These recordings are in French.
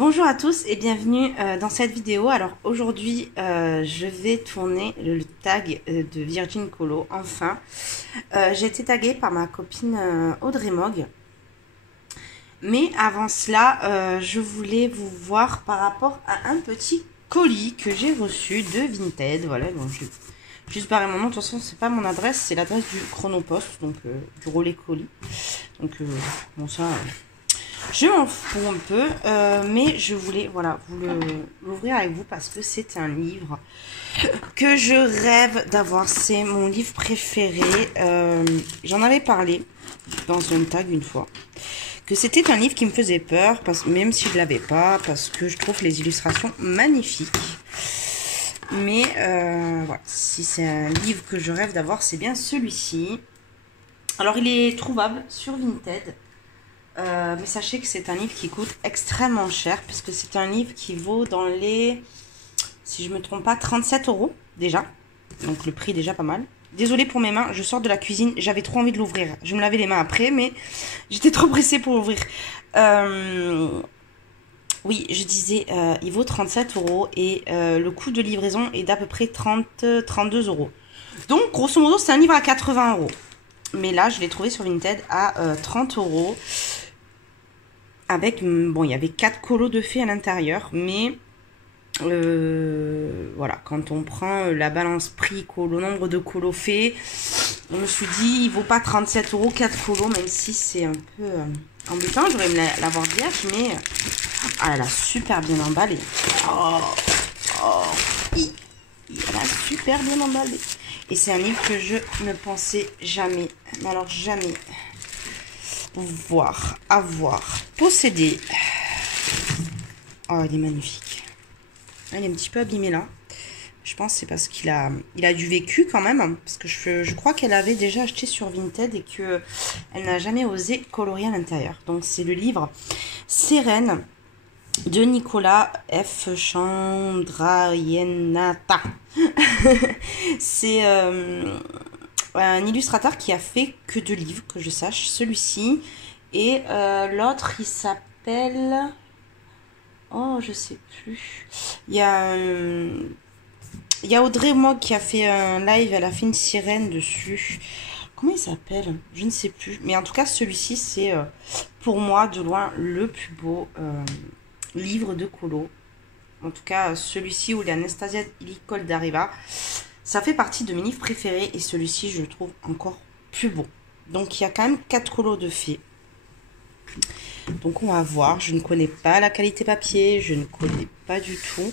Bonjour à tous et bienvenue dans cette vidéo. Alors aujourd'hui je vais tourner le tag de Virgin Colo. Enfin, j'ai été taguée par ma copine Audrey Mogg. Mais avant cela, je voulais vous voir par rapport à un petit colis que j'ai reçu de Vinted. Voilà, bon, j'ai juste barré mon nom. De toute façon, c'est pas mon adresse, c'est l'adresse du Chronopost, donc du relais colis. Donc bon ça... je m'en fous un peu, mais je voulais voilà, l'ouvrir avec vous parce que c'est un livre que je rêve d'avoir. C'est mon livre préféré. J'en avais parlé dans un tag une fois, que c'était un livre qui me faisait peur, même si je ne l'avais pas, parce que je trouve les illustrations magnifiques. Mais voilà, si c'est un livre que je rêve d'avoir, c'est bien celui-ci. Alors il est trouvable sur Vinted. Mais sachez que c'est un livre qui coûte extrêmement cher, puisque c'est un livre qui vaut dans les, si je me trompe pas, 37 € déjà. Donc le prix est déjà pas mal. Désolée pour mes mains, je sors de la cuisine, j'avais trop envie de l'ouvrir. Je me lavais les mains après, mais j'étais trop pressée pour l'ouvrir. Oui, je disais, il vaut 37 € et le coût de livraison est d'à peu près 32 €. Donc grosso modo, c'est un livre à 80 €. Mais là, je l'ai trouvé sur Vinted à 30 €. Avec, bon, il y avait 4 colos de fées à l'intérieur, mais voilà, quand on prend la balance prix colo, nombre de colos faits, on me suis dit, il vaut pas 37 €, 4 colos, même si c'est un peu embêtant. J'aurais aimé l'avoir vierge, mais elle a super bien emballé. Elle a super bien emballé. Et c'est un livre que je ne pensais jamais, mais alors jamais, avoir, posséder. Oh, il est magnifique. Il est un petit peu abîmé là. Je pense que c'est parce qu'il a du vécu quand même. Parce que je crois qu'elle avait déjà acheté sur Vinted et qu'elle n'a jamais osé colorier à l'intérieur. Donc c'est le livre Sérène de Nicolas F. Chandrayenata. C'est un illustrateur qui a fait que 2 livres, que je sache, celui-ci. Et l'autre, il s'appelle... oh, je sais plus. Il y a Audrey Mogg qui a fait un live, elle a fait une sirène dessus. Comment il s'appelle? Je ne sais plus. Mais en tout cas, celui-ci, c'est pour moi, de loin, le plus beau livre de colo. En tout cas, celui-ci où il y a Anastasia Licoldareva, ça fait partie de mes livres préférés. Et celui-ci, je le trouve encore plus beau. Donc, il y a quand même 4 colos de fées. Donc, on va voir. Je ne connais pas la qualité papier. Je ne connais pas du tout.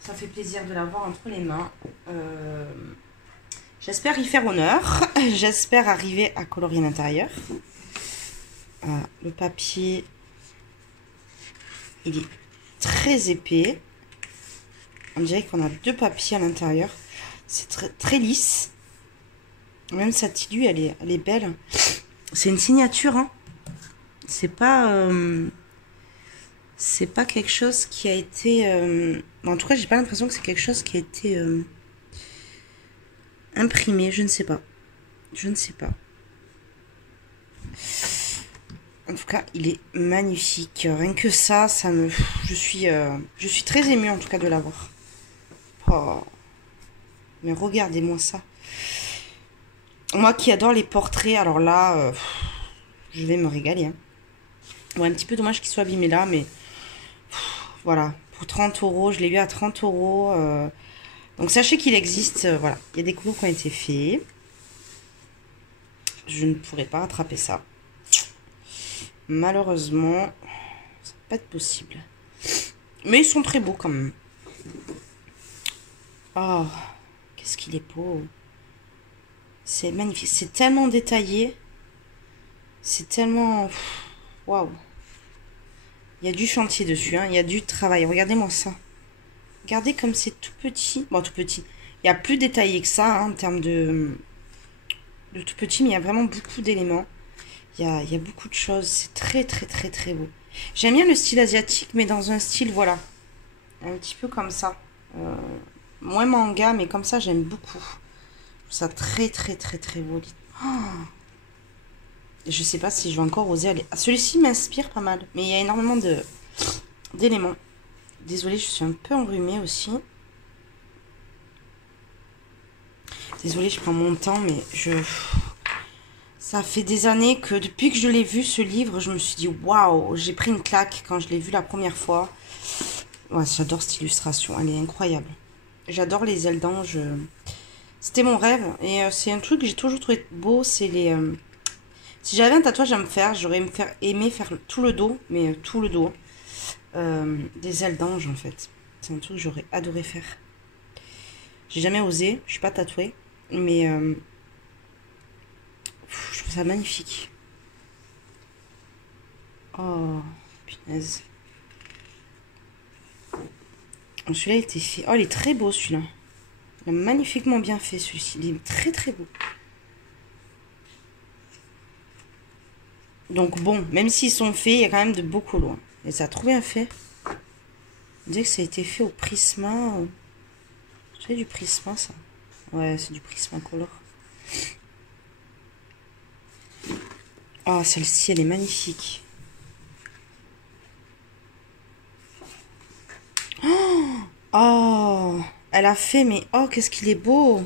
Ça fait plaisir de l'avoir entre les mains. J'espère y faire honneur. J'espère arriver à colorier l'intérieur. Le papier, il est très épais. On dirait qu'on a 2 papiers à l'intérieur. C'est très lisse. Même sa tilue, elle est belle. C'est une signature, hein. C'est pas quelque chose qui a été... en tout cas, j'ai pas l'impression que c'est quelque chose qui a été imprimé. Je ne sais pas. Je ne sais pas. En tout cas, il est magnifique. Rien que ça, ça me... je suis très émue, en tout cas, de l'avoir. Oh. Mais regardez-moi ça. Moi qui adore les portraits, alors là, je vais me régaler. Hein. Ouais, un petit peu dommage qu'il soit abîmé là, mais voilà. Pour 30 €, je l'ai eu à 30 €. Donc sachez qu'il existe, voilà. Il y a des couleurs qui ont été faits. Je ne pourrais pas rattraper ça. Malheureusement, ça va pas être possible. Mais ils sont très beaux quand même. Oh, qu'est-ce qu'il est beau. C'est magnifique. C'est tellement détaillé. C'est tellement... waouh. Il y a du chantier dessus. Hein. Il y a du travail. Regardez-moi ça. Regardez comme c'est tout petit. Bon, tout petit. Il y a plus détaillé que ça hein, en termes de tout petit. Mais il y a vraiment beaucoup d'éléments. Il y a beaucoup de choses. C'est très, très, très, très beau. J'aime bien le style asiatique, mais dans un style, voilà. Un petit peu comme ça. Moins manga, mais comme ça, j'aime beaucoup. Je trouve ça très, très, très, très beau. Oh. Je sais pas si je vais encore oser aller. Ah, celui-ci m'inspire pas mal. Mais il y a énormément d'éléments. Désolée, je suis un peu enrhumée aussi. Désolée, je prends mon temps, mais ça fait des années que depuis que je l'ai vu, ce livre, je me suis dit, waouh, j'ai pris une claque quand je l'ai vu la première fois. Ouais, j'adore cette illustration, elle est incroyable. J'adore les ailes d'ange. C'était mon rêve. Et c'est un truc que j'ai toujours trouvé beau, c'est les... Si j'avais un tatouage à me faire, j'aurais aimé faire tout le dos, mais tout le dos. Des ailes d'ange, en fait. C'est un truc que j'aurais adoré faire. J'ai jamais osé, je suis pas tatouée, mais je trouve ça magnifique. Oh, punaise. Oh, celui-là, il était fait. Oh, il est très beau, celui-là. Il a magnifiquement bien fait, celui-ci. Il est très, très beau. Donc, bon, même s'ils sont faits, il y a quand même de beaux colos. Et ça a trop bien fait. On dirait que ça a été fait au Prisma. C'est du Prisma, ça. Ouais, c'est du Prismacolor. Oh, celle-ci, elle est magnifique. Oh, elle a fait, mais oh, qu'est-ce qu'il est beau.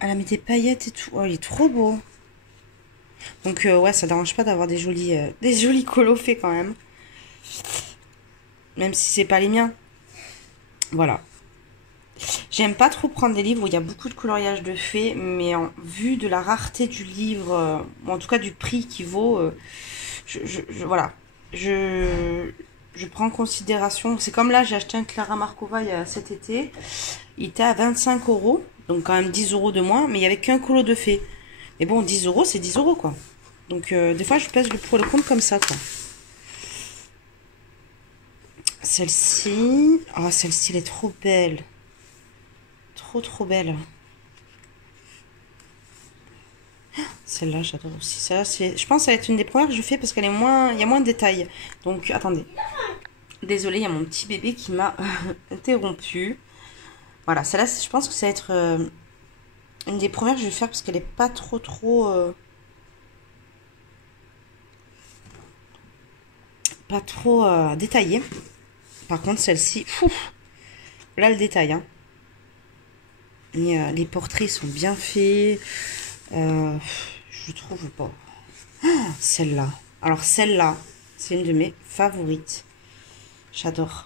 Elle a mis des paillettes et tout. Oh, il est trop beau. Donc, ouais, ça dérange pas d'avoir des jolis colos faits quand même. Même si c'est pas les miens. Voilà. J'aime pas trop prendre des livres où il y a beaucoup de coloriage de fait, mais en vue de la rareté du livre, ou en tout cas du prix qui vaut, voilà. Je prends en considération. C'est comme là, j'ai acheté un Clara Markova cet été. Il était à 25 €, donc quand même 10 € de moins, mais il n'y avait qu'un colo de fait. Mais bon, 10 €, c'est 10 € quoi. Donc des fois, je pèse le pour et le contre comme ça quoi. Celle-ci, oh, celle-ci, elle est trop belle. Trop, trop belle. Celle-là, j'adore aussi. Ça, je pense que ça va être une des premières que je fais parce qu'elle est moins, il y a moins de détails. Donc, attendez. Désolée, il y a mon petit bébé qui m'a interrompu. Voilà, celle-là, je pense que ça va être une des premières que je vais faire parce qu'elle n'est pas trop, trop... pas trop détaillée. Par contre, celle-ci, là, le détail. Hein. Mais, les portraits sont bien faits. Je trouve pas. Celle-là. Alors, celle-là, c'est une de mes favorites. J'adore.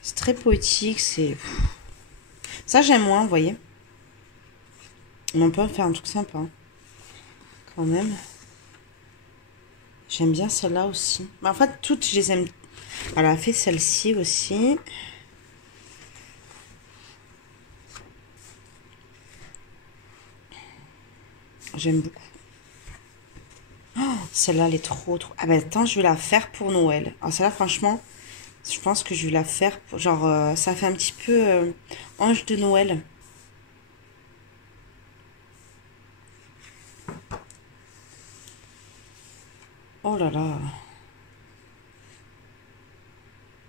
C'est très poétique, c'est... Ça, j'aime moins, vous voyez. On peut faire un truc sympa. Hein. Quand même. J'aime bien celle-là aussi. Mais en fait, toutes, je les aime. Elle a fait celle-ci aussi. J'aime beaucoup. Oh, celle-là, elle est trop, trop... Ah ben, attends, je vais la faire pour Noël. Alors, celle-là, franchement... Je pense que je vais la faire, genre, ça fait un petit peu ange de Noël. Oh là là.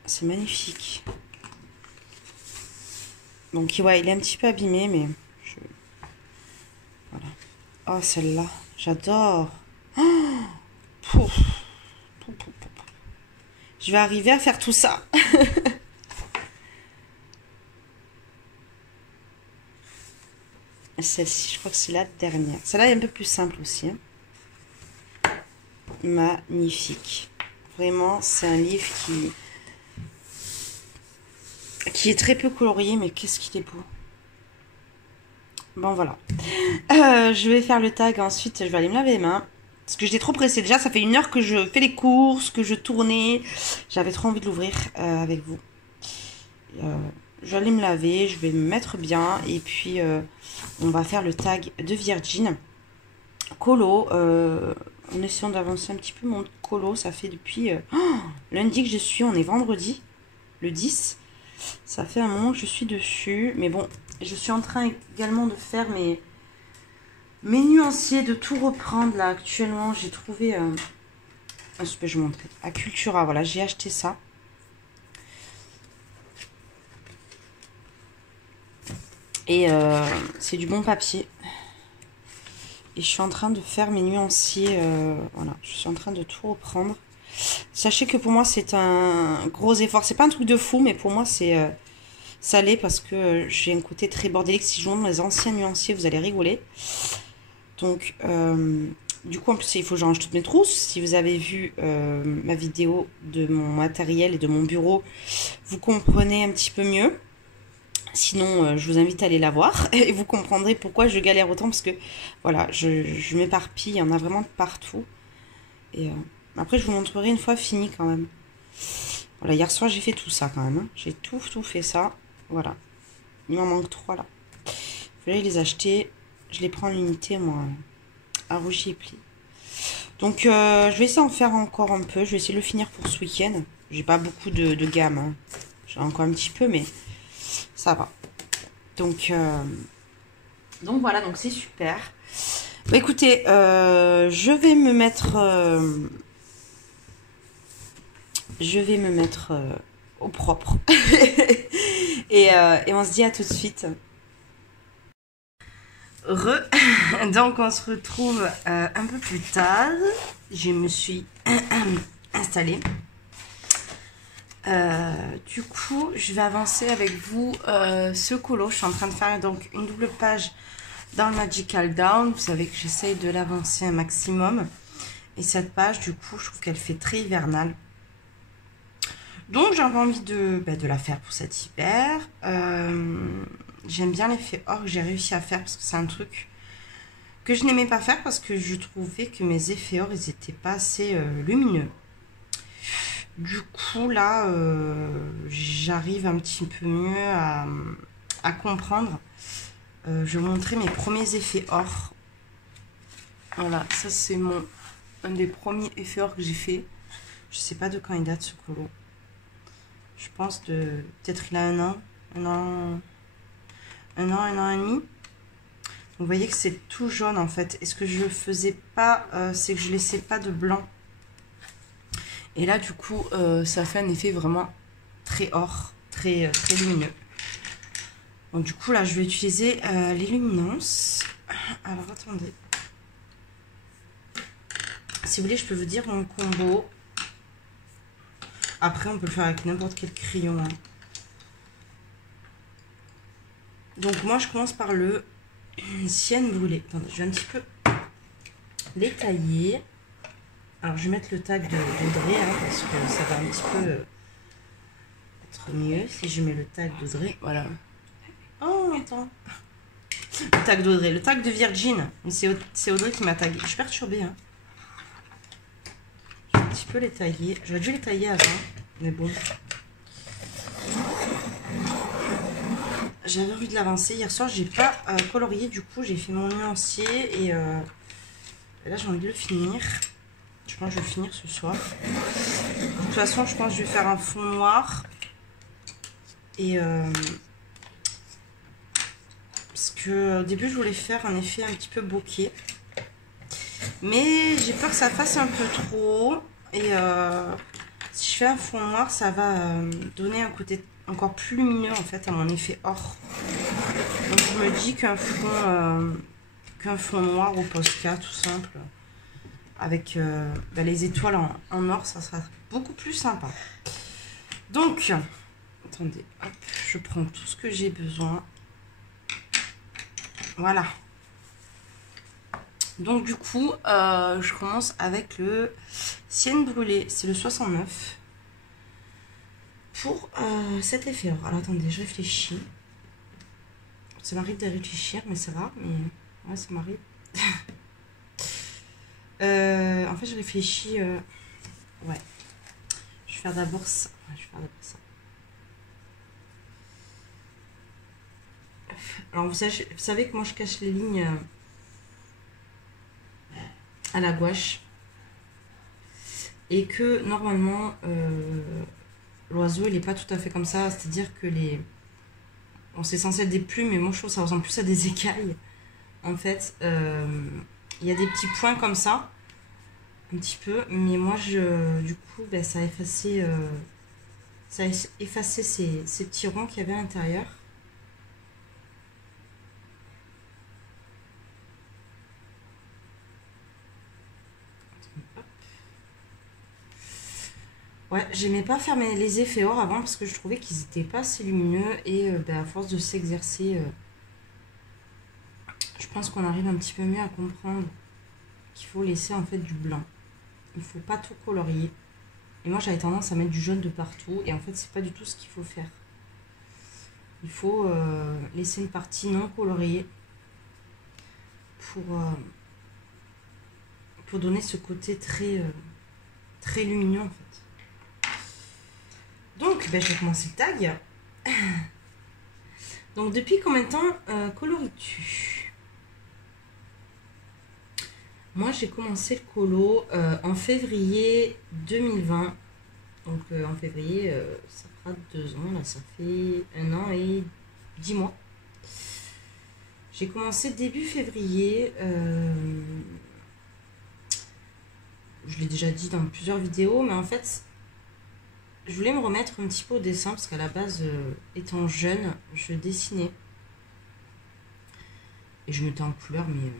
C'est magnifique. Donc, ouais, il est un petit peu abîmé, mais... Voilà. Oh, celle-là, j'adore. Oh, pouf. Pouf, pouf, pouf. Je vais arriver à faire tout ça. Celle-ci, je crois que c'est la dernière. Celle-là est un peu plus simple aussi. Hein. Magnifique. Vraiment, c'est un livre qui est très peu colorié, mais qu'est-ce qu'il est beau. Bon, voilà. Je vais faire le tag, ensuite, je vais aller me laver les mains. Parce que j'étais trop pressée. Déjà, ça fait 1 heure que je fais les courses, que je tournais. J'avais trop envie de l'ouvrir avec vous. Je vais aller me laver, je vais me mettre bien. Et puis, on va faire le tag de Virgin. Colo. En essayant d'avancer un petit peu mon colo. Ça fait depuis lundi que je suis. On est vendredi, le 10. Ça fait un moment que je suis dessus. Mais bon, je suis en train également de faire mes nuanciers, de tout reprendre là actuellement. J'ai trouvé... je peux vous montrer. À Cultura, voilà, j'ai acheté ça. Et c'est du bon papier. Et je suis en train de faire mes nuanciers. Voilà, je suis en train de tout reprendre. Sachez que pour moi, c'est un gros effort. C'est pas un truc de fou, mais pour moi, c'est salé parce que j'ai un côté très bordélique. Si je vous montre les anciens nuanciers, vous allez rigoler. Donc, du coup, en plus, il faut que je range toutes mes trousses. Si vous avez vu ma vidéo de mon matériel et de mon bureau, vous comprenez un petit peu mieux. Sinon, je vous invite à aller la voir et vous comprendrez pourquoi je galère autant parce que, voilà, je m'éparpille, il y en a vraiment de partout. Et après, je vous montrerai une fois fini quand même. Voilà, hier soir, j'ai fait tout ça quand même. Hein. J'ai tout fait ça. Voilà. Il m'en manque 3 là. Il fallait les acheter. Je les prends en unité, moi, à Rougy et Pli. Donc, je vais essayer d'en faire encore un peu. Je vais essayer de le finir pour ce week-end. J'ai pas beaucoup de gamme. Hein. J'ai encore un petit peu, mais ça va. Donc voilà, donc c'est super. Bah, écoutez, je vais me mettre... au propre. et on se dit à tout de suite. Donc on se retrouve un peu plus tard. Je me suis installée. Du coup, je vais avancer avec vous ce colo. Je suis en train de faire donc une double page dans le Magical Down. Vous savez que j'essaye de l'avancer un maximum. Et cette page, du coup, je trouve qu'elle fait très hivernale. Donc, j'avais envie de la faire pour cet hiver. J'aime bien l'effet or que j'ai réussi à faire parce que c'est un truc que je n'aimais pas faire parce que je trouvais que mes effets or, ils n'étaient pas assez lumineux. Du coup, là, j'arrive un petit peu mieux à comprendre. Je vais vous montrer mes premiers effets or. Voilà, ça c'est un des premiers effets or que j'ai fait. Je sais pas de quand il date ce colo. Je pense de... Peut-être il a un an et demi. Vous voyez que c'est tout jaune en fait. Et ce que je faisais pas, c'est que je laissais pas de blanc. Et là, du coup, ça fait un effet vraiment très or, très lumineux. Donc, du coup, là, je vais utiliser l'illuminance. Alors, attendez. Si vous voulez, je peux vous dire mon combo. Après, on peut le faire avec n'importe quel crayon. Hein. Donc, moi, je commence par le Sienne brûlée. Attendez, je vais un petit peu l'étailler. Alors, je vais mettre le tag d'Audrey, hein, parce que ça va un petit peu être mieux si je mets le tag d'Audrey. Voilà. Oh, attends. Le tag d'Audrey. Le tag de Virgin. C'est Audrey qui m'a tagué. Je suis perturbée. Hein. Je vais un petit peu les tailler. J'aurais dû les tailler avant, mais bon. J'avais envie de l'avancer. Hier soir, j'ai pas colorié. Du coup, j'ai fait mon nuancier. Et là, j'ai envie de le finir. Je pense que je vais finir ce soir. De toute façon, je pense que je vais faire un fond noir. Et parce que au début, je voulais faire un effet un petit peu bokeh. Mais j'ai peur que ça fasse un peu trop. Et si je fais un fond noir, ça va donner un côté encore plus lumineux en fait à mon effet or. Donc je me dis qu'un fond noir au Posca tout simple. Avec les étoiles en or, ça sera beaucoup plus sympa. Donc, attendez, hop, je prends tout ce que j'ai besoin. Voilà. Donc du coup, je commence avec le Sienne brûlée. C'est le 69. Pour cet effet. Alors attendez, je réfléchis. Ça m'arrive de réfléchir, mais c'est rare. Mais ouais, ça m'arrive. En fait, je réfléchis. Ouais. Je vais faire d'abord ça. Ouais, je vais faire d'abord ça. Alors, vous savez que moi, je cache les lignes à la gouache. Et que, normalement, l'oiseau, il n'est pas tout à fait comme ça. C'est-à-dire que les... Bon, c'est censé être des plumes, mais moi, je trouve que ça ressemble plus à des écailles. En fait, il y a des petits points comme ça. Un petit peu, mais moi du coup ça a effacé ces petits ronds qu'il y avait à l'intérieur. Ouais, j'aimais pas faire les effets or avant parce que je trouvais qu'ils étaient pas assez lumineux et à force de s'exercer, je pense qu'on arrive un petit peu mieux à comprendre qu'il faut laisser en fait du blanc. Il faut pas tout colorier. Et moi j'avais tendance à mettre du jaune de partout et en fait c'est pas du tout ce qu'il faut faire. Il faut laisser une partie non coloriée pour donner ce côté très lumineux en fait. Donc ben, je vais commencer le tag. Donc depuis combien de temps coloris-tu? Moi j'ai commencé le colo en février 2020. Donc en février, ça fera 2 ans, là ça fait 1 an et 10 mois. J'ai commencé début février. Je l'ai déjà dit dans plusieurs vidéos, mais en fait, je voulais me remettre un petit peu au dessin parce qu'à la base, étant jeune, je dessinais. Et je mettais en couleur mes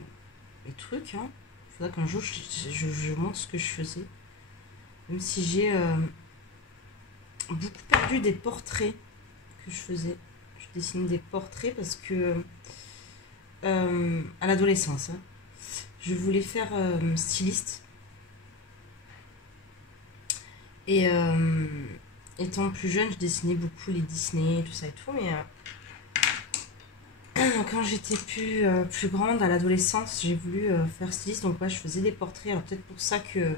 trucs. Hein. Il faudra qu'un jour je montre ce que je faisais. Même si j'ai beaucoup perdu des portraits que je faisais. Je dessinais des portraits parce que à l'adolescence, hein, je voulais faire styliste. Et étant plus jeune, je dessinais beaucoup les Disney, tout ça et tout. Mais quand j'étais plus grande, à l'adolescence, j'ai voulu faire styliste. Donc ouais, je faisais des portraits. Alors peut-être pour ça que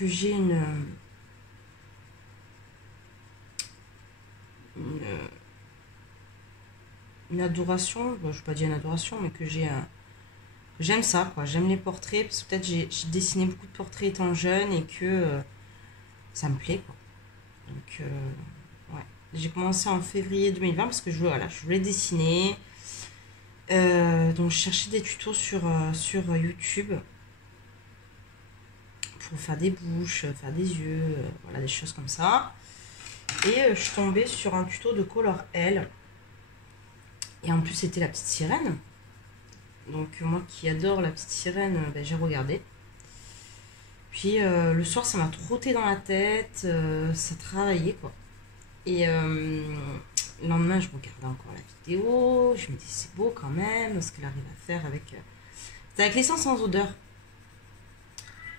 j'ai une adoration. Bon, je ne vais pas dire une adoration, mais que j'ai j'aime ça, quoi. J'aime les portraits, parce que peut-être j'ai dessiné beaucoup de portraits étant jeune et que ça me plaît, quoi. Donc, ouais. J'ai commencé en février 2020 parce que je voulais dessiner. Donc, je cherchais des tutos sur YouTube pour faire des bouches, faire des yeux, voilà, des choses comme ça. Et je suis tombée sur un tuto de Color L. Et en plus, c'était la petite sirène. Donc moi qui adore la petite sirène, ben, j'ai regardé. Puis le soir ça m'a trotté dans la tête, ça travaillait quoi. Et le lendemain je regardais encore la vidéo, je me dis c'est beau quand même ce qu'elle arrive à faire avec... C'est avec l'essence sans odeur.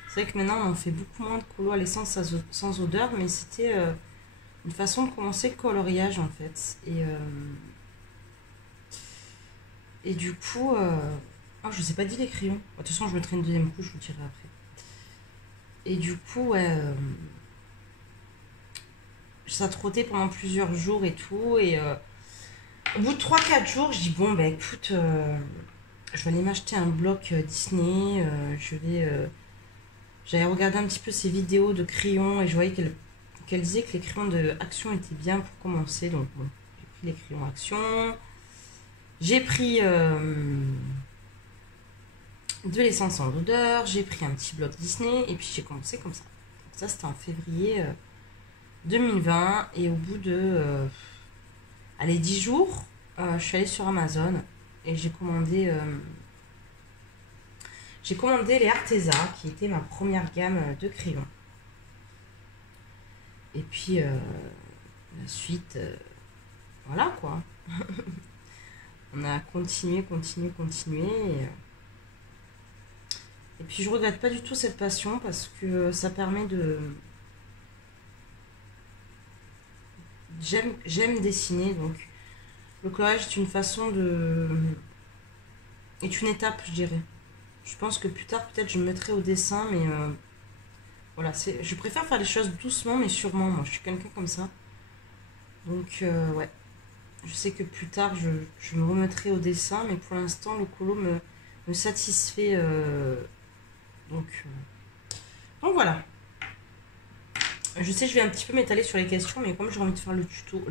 C'est vrai que maintenant on en fait beaucoup moins de colo à l'essence sans odeur, mais c'était une façon de commencer le coloriage en fait. Et du coup, oh, je vous ai pas dit les crayons. De toute façon, je mettrai une deuxième couche, je vous dirai après. Et du coup, ouais, ça trottait pendant plusieurs jours et tout. Et au bout de 3-4 jours, je dis bon, ben écoute, je vais aller m'acheter un bloc Disney. J'avais regardé un petit peu ces vidéos de crayons et je voyais qu'elle disait que les crayons de Action étaient bien pour commencer. Donc, bon, j'ai pris les crayons Action. J'ai pris de l'essence sans odeur, j'ai pris un petit bloc Disney et puis j'ai commencé comme ça. Donc ça c'était en février 2020 et au bout de 10 jours, je suis allée sur Amazon et j'ai commandé les Arteza qui était ma première gamme de crayons. Et puis la suite, voilà quoi. On a continué. Et puis je regrette pas du tout cette passion parce que ça permet de... J'aime dessiner, donc le collage est une façon de... est une étape, je dirais. Je pense que plus tard, peut-être, je me mettrai au dessin, mais voilà, je préfère faire les choses doucement, mais sûrement. Moi, je suis quelqu'un comme ça. Donc, ouais. Je sais que plus tard, je me remettrai au dessin, mais pour l'instant, le colo me satisfait. Donc voilà. Je sais, je vais un petit peu m'étaler sur les questions, mais comme j'ai envie de faire le tuto,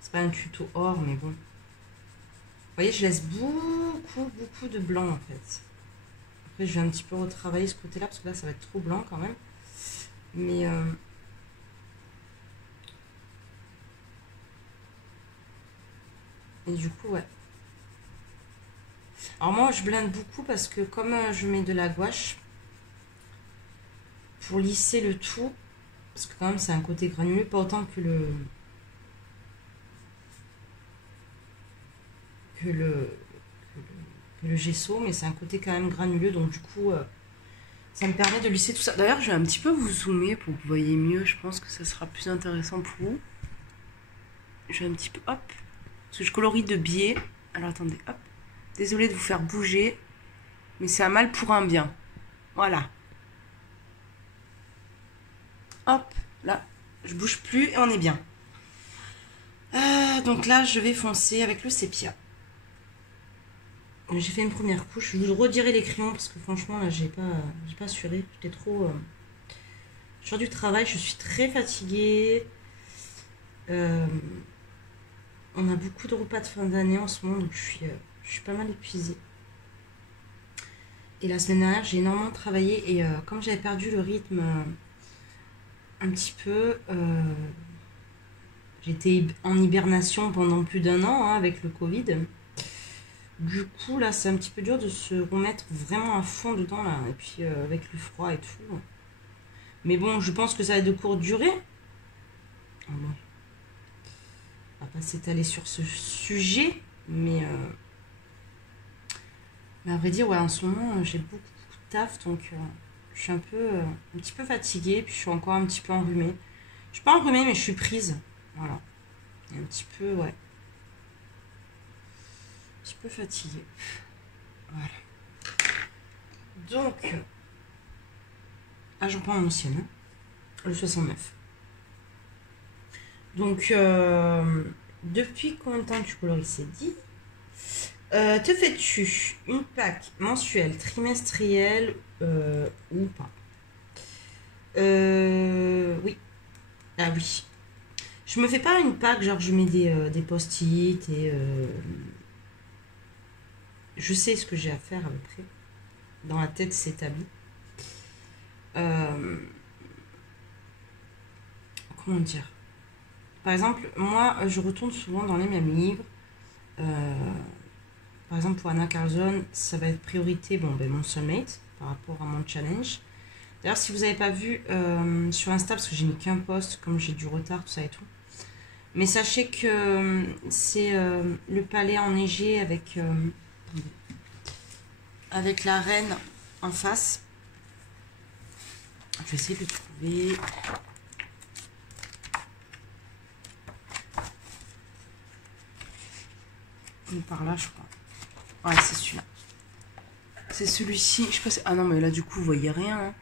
c'est pas un tuto or, mais bon. Vous voyez, je laisse beaucoup de blanc en fait. Après, je vais un petit peu retravailler ce côté-là, parce que là, ça va être trop blanc quand même. Mais... Et du coup, ouais. Alors moi, je blende beaucoup parce que comme je mets de la gouache, pour lisser le tout, parce que quand même c'est un côté granuleux, pas autant que le gesso, mais c'est un côté quand même granuleux, donc du coup ça me permet de lisser tout ça. D'ailleurs, je vais un petit peu vous zoomer pour que vous voyez mieux, je pense que ça sera plus intéressant pour vous. Je vais un petit peu, hop, parce que je colorie de biais. Alors attendez, hop, désolée de vous faire bouger, mais c'est un mal pour un bien. Voilà. Hop, là, je bouge plus et on est bien. Donc là, je vais foncer avec le sépia. J'ai fait une première couche. Je vous redirai les crayons parce que franchement, là, j'ai pas assuré. J'étais trop sur du travail. Je suis très fatiguée. On a beaucoup de repas de fin d'année en ce moment, donc je suis pas mal épuisée. Et la semaine dernière, j'ai énormément travaillé et comme j'avais perdu le rythme un petit peu, j'étais en hibernation pendant plus d'1 an hein, avec le Covid. Du coup, là, c'est un petit peu dur de se remettre vraiment à fond dedans, là. Et puis, avec le froid et tout. Mais bon, je pense que ça va être de courte durée. Bon. On va pas s'étaler sur ce sujet. Mais à vrai dire, ouais, en ce moment, j'ai beaucoup de taf. Donc, je suis un petit peu fatiguée. Puis, je suis encore un petit peu enrhumée. Je suis pas enrhumée, mais je suis prise. Voilà. Un petit peu, ouais. Un petit peu fatiguée. Voilà. Donc, j'en prends mon ancienne, hein, le 69. Donc, depuis combien de temps tu colories, c'est dit. Te fais-tu une plaque mensuelle, trimestrielle ou pas? Oui. Ah oui. Je me fais pas une plaque, genre je mets des post-it et je sais ce que j'ai à faire à peu près. Dans la tête, c'est établi. Comment dire? Par exemple, moi, je retourne souvent dans les mêmes livres. Par exemple, pour Anna Carlson, ça va être priorité, bon, ben, mon soulmate par rapport à mon challenge. D'ailleurs, si vous n'avez pas vu sur Insta, parce que j'ai mis qu'un post, comme j'ai du retard, tout ça et tout. Mais sachez que c'est le palais enneigé avec la reine en face. Je vais essayer de le trouver. Par là, je crois. Ouais, c'est celui-là. C'est celui-ci. Je sais pas si... Ah non, mais là, du coup, vous voyez rien. Hein.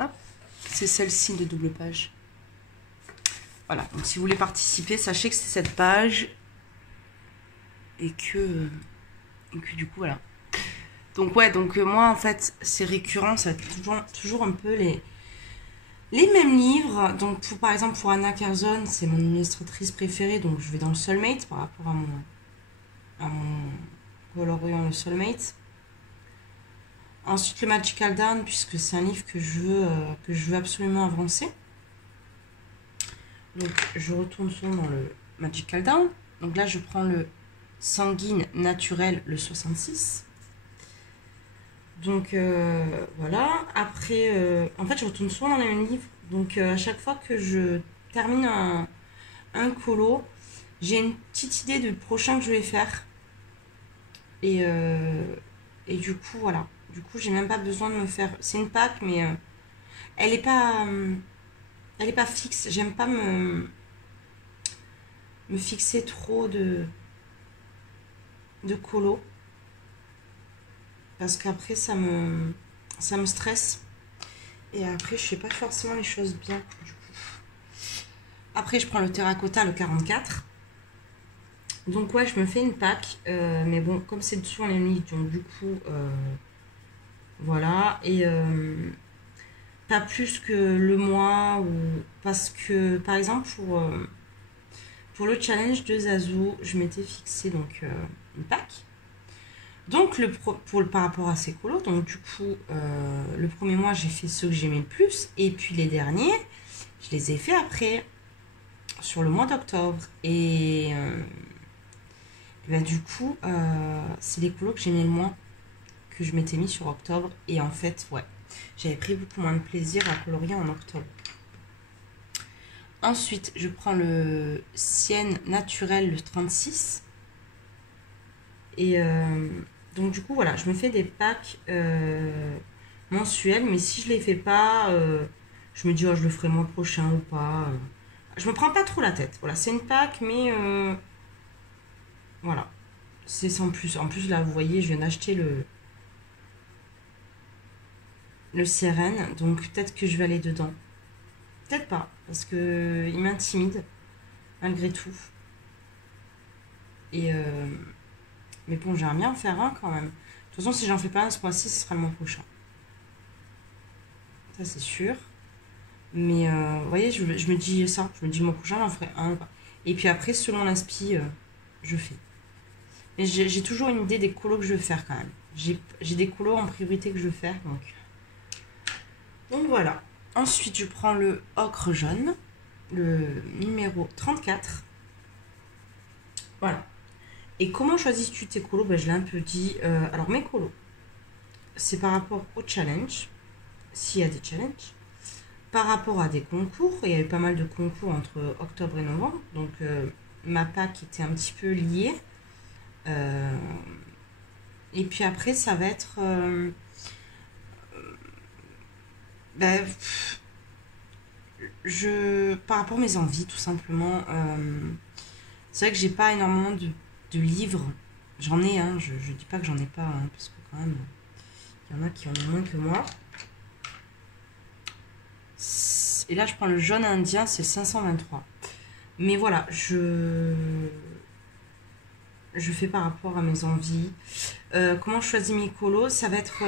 Hop. C'est celle-ci de double page. Voilà. Donc, si vous voulez participer, sachez que c'est cette page. Et que du coup, voilà. Donc, ouais. Donc, moi, en fait, c'est récurrent. Ça va être toujours un peu les mêmes livres. Donc, par exemple, pour Anna Carlson, c'est mon illustratrice préférée. Donc, je vais dans le Soulmate par rapport à mon coloriant le Soulmate. Ensuite, le Magical Down, puisque c'est un livre que je veux absolument avancer. Donc, je retourne souvent dans le Magical Down. Donc là, je prends le Sanguine Naturel, le 66. Donc, voilà. Après, en fait, je retourne souvent dans les mêmes livres. Donc, à chaque fois que je termine un colo, j'ai une petite idée du prochain que je vais faire. Et du coup, voilà. Du coup, j'ai même pas besoin de me faire... C'est une pack, mais elle est pas fixe. J'aime pas me fixer trop de colo. Parce qu'après, ça me stresse. Et après, je fais pas forcément les choses bien. Du coup. Après, je prends le terracotta, le 44. Donc, ouais, je me fais une pack. Mais bon, comme c'est dessous en ligne, donc du coup, voilà. Et pas plus que le mois. Parce que, par exemple, pour le challenge de Zazu, je m'étais fixé donc une pack. Donc, par rapport à ces colos, donc du coup, le premier mois, j'ai fait ceux que j'aimais le plus. Et puis les derniers, je les ai fait après, sur le mois d'octobre. Et ben, du coup, c'est les colos que j'aimais le moins, que je m'étais mis sur octobre. Et en fait, ouais, J'avais pris beaucoup moins de plaisir à colorier en octobre. Ensuite, je prends le Sienne Naturel, le 36. Et donc, du coup, voilà, je me fais des packs mensuels. Mais si je les fais pas, je me dis, oh, je le ferai le mois prochain ou pas. Je me prends pas trop la tête. Voilà, c'est une pack, mais voilà. C'est sans plus. En plus, là, vous voyez, je viens d'acheter le Sérène. Donc, peut-être que je vais aller dedans. Peut-être pas, parce que il m'intimide, malgré tout. Et mais bon, j'aimerais bien en faire un quand même. De toute façon, si j'en fais pas un ce mois-ci, ce sera le mois prochain. Ça, c'est sûr. Mais vous voyez, je me dis ça. Je me dis le mois prochain, j'en ferai un. Et puis après, selon l'inspi, je fais. Mais j'ai toujours une idée des colos que je veux faire quand même. J'ai des colos en priorité que je veux faire. Donc voilà. Ensuite, je prends le ocre jaune, le numéro 34. Voilà. Et comment choisis-tu tes colos? Ben, je l'ai un peu dit. Alors, mes colos, c'est par rapport au challenge, s'il y a des challenges. Par rapport à des concours, il y avait pas mal de concours entre octobre et novembre. Donc, ma pack était un petit peu liée. Et puis après, ça va être... ben, par rapport à mes envies, tout simplement. C'est vrai que j'ai pas énormément de livres. J'en ai, hein, je dis pas que j'en ai pas, hein, parce que quand même, il y en a qui en ont moins que moi. Et là, je prends le jaune indien, c'est 523. Mais voilà, je fais par rapport à mes envies. Comment je choisis mes colos? Ça va être...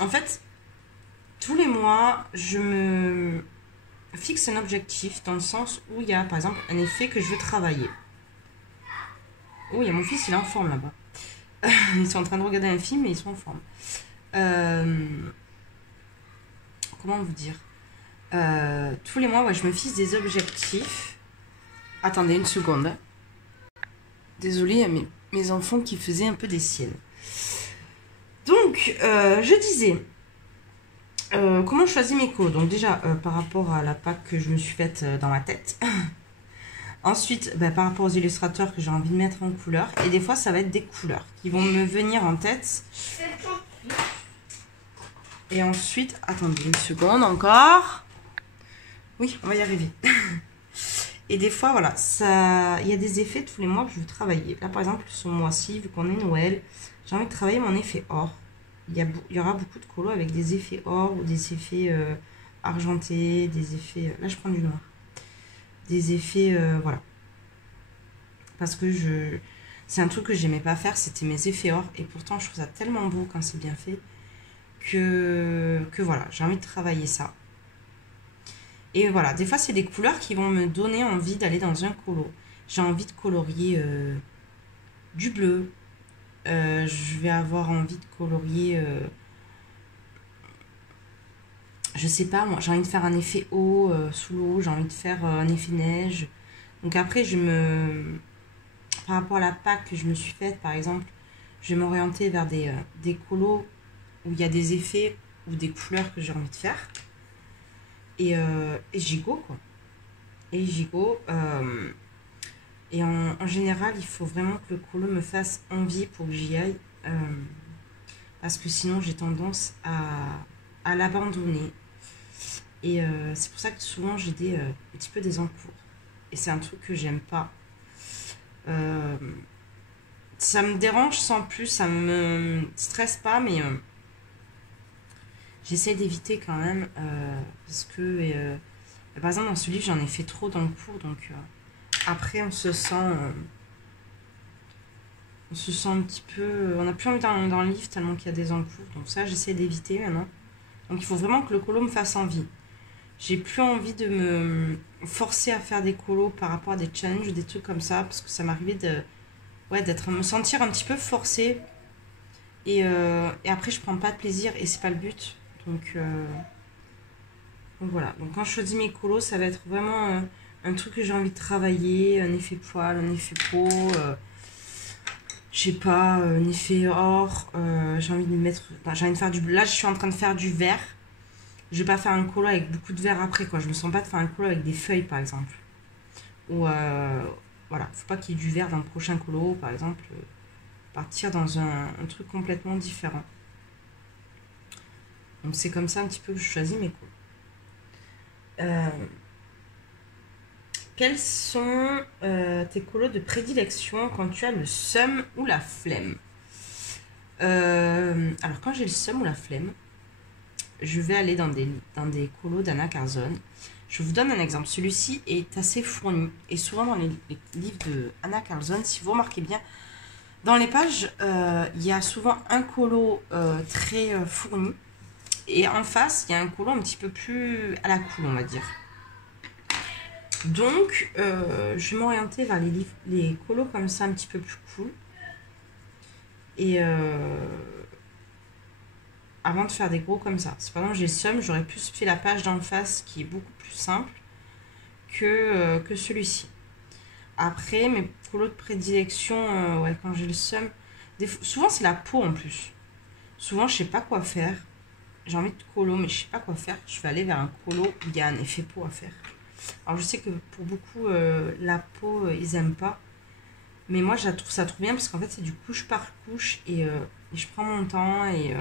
en fait, tous les mois, je me fixe un objectif dans le sens où il y a, par exemple, un effet que je veux travailler. Oh, il y a mon fils, il est en forme là-bas. Ils sont en train de regarder un film et ils sont en forme. Comment vous dire? Tous les mois, ouais, je me fixe des objectifs. Attendez une seconde. Hein. Désolée, il y a mes enfants qui faisaient un peu des siennes. Donc, je disais, comment je choisis mes colos? Donc déjà, par rapport à la pack que je me suis faite dans ma tête. Ensuite, par rapport aux illustrateurs que j'ai envie de mettre en couleur. Et des fois, ça va être des couleurs qui vont me venir en tête. Et ensuite, attendez une seconde encore. Oui, on va y arriver. Et des fois, voilà, il y a des effets tous les mois que je veux travailler. Là, par exemple, ce mois-ci, vu qu'on est Noël, j'ai envie de travailler mon effet or. Il y aura beaucoup de colos avec des effets or ou des effets argentés, des effets... là, je prends du noir. Des effets, voilà. Parce que c'est un truc que j'aimais pas faire, c'était mes effets or. Et pourtant, je trouve ça tellement beau quand c'est bien fait que voilà, j'ai envie de travailler ça. Et voilà, des fois, c'est des couleurs qui vont me donner envie d'aller dans un colo. J'ai envie de colorier du bleu. Je vais avoir envie de colorier... je sais pas, moi, j'ai envie de faire un effet eau sous l'eau. J'ai envie de faire un effet neige. Donc après, par rapport à la pack que je me suis faite, par exemple, je vais m'orienter vers des colos où il y a des effets ou des couleurs que j'ai envie de faire. Et j'y go, quoi. Et j'y go. Et en général, il faut vraiment que le colo me fasse envie pour que j'y aille. Parce que sinon, j'ai tendance à l'abandonner. Et c'est pour ça que souvent, j'ai un petit peu des encours. Et c'est un truc que j'aime pas. Ça me dérange sans plus, ça me stresse pas, mais j'essaie d'éviter quand même. Parce que, par exemple, dans ce livre, j'en ai fait trop dans le cours, donc après, on se sent un petit peu... on n'a plus envie dans le livre tellement qu'il y a des encours. Donc ça, j'essaie d'éviter maintenant. Donc il faut vraiment que le colo me fasse envie. J'ai plus envie de me forcer à faire des colos par rapport à des challenges ou des trucs comme ça. Parce que ça m'arrivait me sentir un petit peu forcée. Et après, je prends pas de plaisir et c'est pas le but. Donc voilà. Donc quand je choisis mes colos, ça va être vraiment... un truc que j'ai envie de travailler, un effet poil, un effet peau. Je sais pas, un effet or. J'ai envie de mettre. Enfin, j'ai envie de faire du. Là, je suis en train de faire du vert. Je vais pas faire un colo avec beaucoup de vert après, quoi. Je me sens pas de faire un colo avec des feuilles, par exemple. Ou voilà, faut pas qu'il y ait du vert dans le prochain colo, par exemple. Partir dans un truc complètement différent. Donc c'est comme ça un petit peu que je choisis mes colos. Quels sont tes colos de prédilection quand tu as le seum ou la flemme? Alors quand j'ai le seum ou la flemme, je vais aller dans des colos d'Anna Carzon. Je vous donne un exemple. Celui-ci est assez fourni. Et souvent dans les livres de Anna Carzon, si vous remarquez bien, dans les pages, il y a souvent un colo très fourni. Et en face, il y a un colo un petit peu plus à la cool, on va dire. Donc, je vais m'orienter vers les colos comme ça, un petit peu plus cool. Et avant de faire des gros comme ça. Si par exemple j'ai le seum, j'aurais plus fait la page d'en face qui est beaucoup plus simple que celui-ci. Après, mes colos de prédilection, ouais, quand j'ai le seum, souvent c'est la peau en plus. Souvent, je sais pas quoi faire. J'ai envie de colo, mais je sais pas quoi faire. Je vais aller vers un colo où il y a un effet peau à faire. Alors, je sais que pour beaucoup, la peau, ils aiment pas. Mais moi, je trouve ça trop bien parce qu'en fait, c'est du couche par couche. Et je prends mon temps et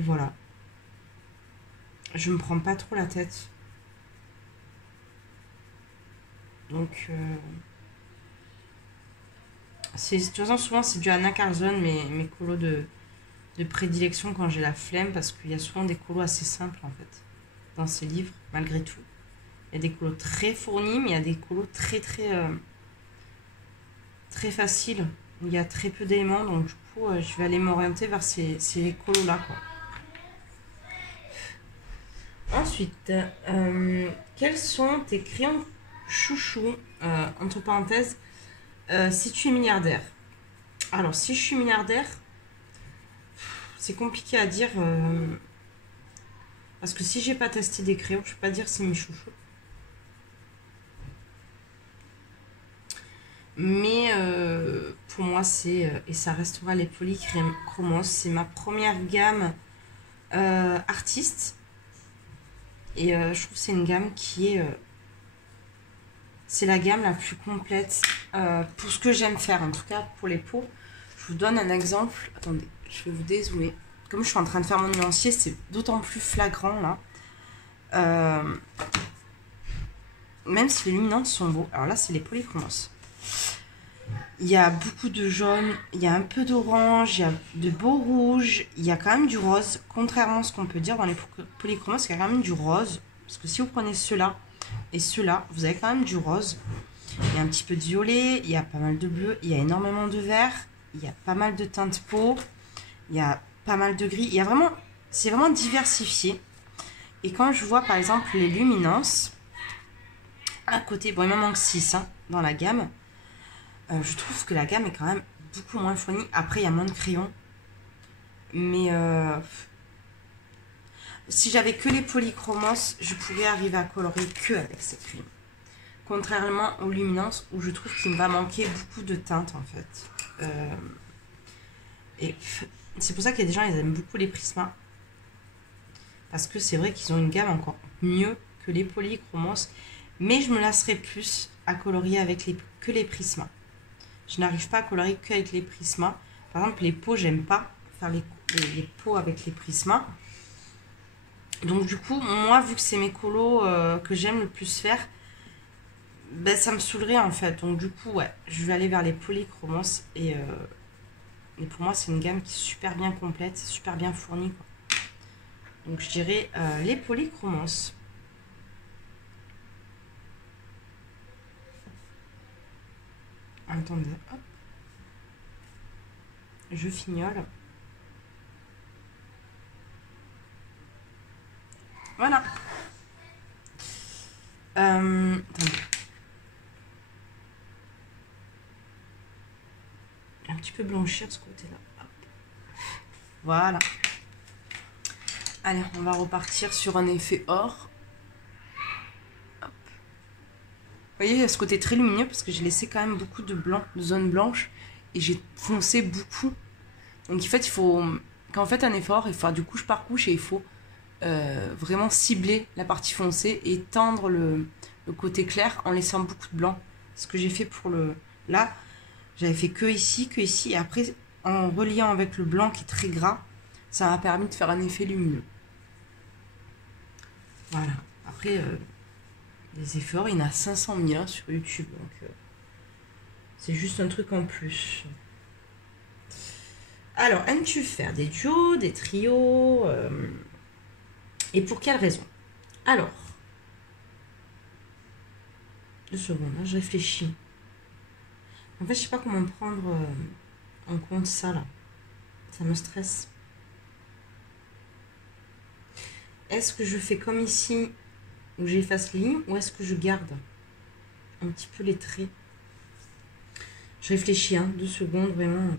voilà. Je me prends pas trop la tête. Donc, de toute façon, souvent, c'est du Anna Carzon, mes colos de prédilection quand j'ai la flemme, parce qu'il y a souvent des colos assez simples, en fait, dans ces livres, malgré tout. Il y a des colos très fournis, mais il y a des colos très faciles, où il y a très peu d'éléments, donc du coup, je vais aller m'orienter vers ces colos-là, quoi. Ensuite, quels sont tes crayons chouchous, entre parenthèses, si tu es milliardaire? Alors, si je suis milliardaire, c'est compliqué à dire, parce que si j'ai pas testé des crayons, je peux pas dire c'est mes chouchous. Mais pour moi, c'est, et ça restera les Polychromos, c'est ma première gamme artiste. Et je trouve que c'est une gamme qui est... c'est la gamme la plus complète pour ce que j'aime faire, en tout cas pour les peaux. Je vous donne un exemple. Attendez, je vais vous dézoomer. Comme je suis en train de faire mon nuancier, c'est d'autant plus flagrant là. Même si les luminantes sont beaux. Alors là, c'est les Polychromos. Il y a beaucoup de jaune, il y a un peu d'orange, il y a de beaux rouges, il y a quand même du rose. Contrairement à ce qu'on peut dire dans les Polychromos, il y a quand même du rose. Parce que si vous prenez ceux-là et ceux-là, vous avez quand même du rose. Il y a un petit peu de violet, il y a pas mal de bleu, il y a énormément de vert, il y a pas mal de teintes peau, il y a pas mal de gris. Il y a vraiment, c'est vraiment diversifié. Et quand je vois par exemple les luminances, à côté, bon il m'en manque 6 hein, dans la gamme, je trouve que la gamme est quand même beaucoup moins fournie. Après il y a moins de crayons. Mais si j'avais que les Polychromos, je pourrais arriver à colorer que avec ces crayons. Contrairement aux luminances où je trouve qu'il me va manquer beaucoup de teintes en fait. Et c'est pour ça qu'il y a des gens, ils aiment beaucoup les Prisma. Parce que c'est vrai qu'ils ont une gamme encore mieux que les Polychromos. Mais je me lasserai plus à colorier avec que les Prisma. Je n'arrive pas à colorer qu'avec les Prisma. Par exemple, les peaux, j'aime pas faire les peaux avec les Prisma. Donc du coup, moi, vu que c'est mes colos que j'aime le plus faire, ben, ça me saoulerait en fait. Donc du coup, ouais, je vais aller vers les Polychromos. Et pour moi, c'est une gamme qui est super bien complète, super bien fournie, quoi. Donc je dirais les Polychromos. Attendez, hop. Je fignole. Voilà. Attendez. Un petit peu blanchir ce côté-là. Voilà. Allez, on va repartir sur un effet or. Hop. Vous voyez, il y a ce côté très lumineux parce que j'ai laissé quand même beaucoup de blanc, de zones blanches. et j'ai foncé beaucoup. Donc en fait, il faut, quand on fait un effort, il faut faire du couche par couche et il faut vraiment cibler la partie foncée et tendre le côté clair en laissant beaucoup de blanc. Ce que j'ai fait pour le... Là, j'avais fait que ici, et après, en reliant avec le blanc qui est très gras, ça m'a permis de faire un effet lumineux. Voilà. Après, les efforts, il y en a 500 000 sur YouTube, donc c'est juste un truc en plus. Alors, aimes-tu faire des duos, des trios et pour quelle raison? Alors, 2 secondes, hein, je réfléchis. En fait, je sais pas comment prendre en compte ça, là. Ça me stresse. Est-ce que je fais comme ici, où j'efface les lignes, ou est-ce que je garde un petit peu les traits? Je réfléchis, hein, 2 secondes, vraiment.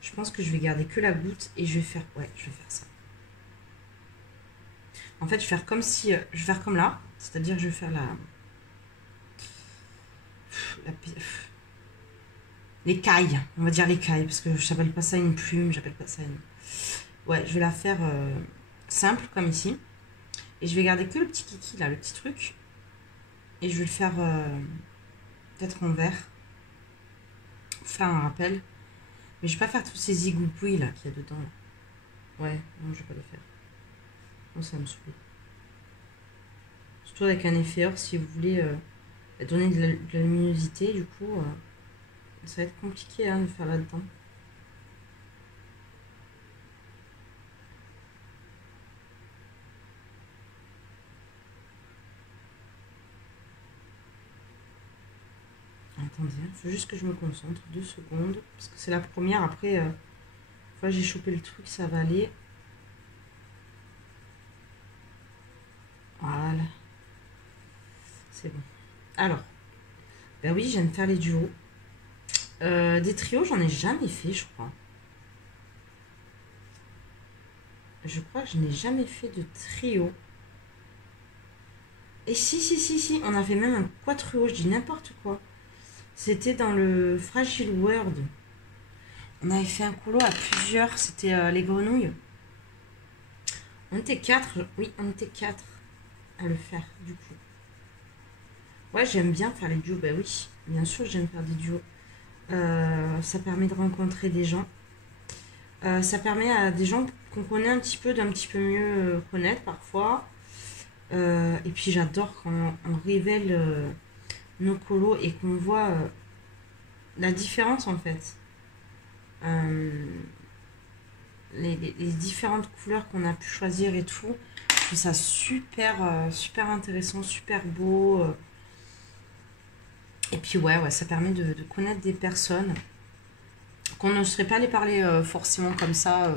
Je pense que je vais garder que la goutte et je vais faire... Ouais, je vais faire ça. En fait, je vais faire comme si... je vais faire comme là. C'est-à-dire que je vais faire l'écaille. On va dire l'écaille. Parce que je n'appelle pas ça une plume. J'appelle pas ça une... Ouais, je vais la faire simple, comme ici. Et je vais garder que le petit kiki, là, le petit truc. Et je vais le faire peut-être en vert. Pour faire un rappel. Mais je vais pas faire tous ces zigoupouilles, là, qu'il y a dedans. Là. Ouais, non, je vais pas les faire. Non, ça me saoule. Surtout avec un effet or, si vous voulez donner de la luminosité, du coup, ça va être compliqué hein, de faire là-dedans. Attendez, il faut juste que je me concentre 2 secondes, parce que c'est la première, après, une fois que j'ai chopé le truc, ça va aller. Voilà. C'est bon. Alors, ben oui, je viens de faire les duos. Des trios, j'en ai jamais fait, je crois. Je crois que je n'ai jamais fait de trio. Et si, on a fait même un quatrio, je dis n'importe quoi. C'était dans le Fragile World. On avait fait un colo à plusieurs, c'était les grenouilles. On était 4, oui, on était 4 à le faire, du coup. Ouais, j'aime bien faire les duos, bah oui, bien sûr j'aime faire des duos. Ça permet de rencontrer des gens. Ça permet à des gens qu'on connaît un petit peu d'un petit peu mieux connaître parfois. Et puis j'adore quand on révèle nos colos et qu'on voit la différence en fait. Les différentes couleurs qu'on a pu choisir et tout. Je trouve ça super, super intéressant, super beau. Et puis ouais, ça permet de connaître des personnes qu'on ne serait pas allé parler forcément comme ça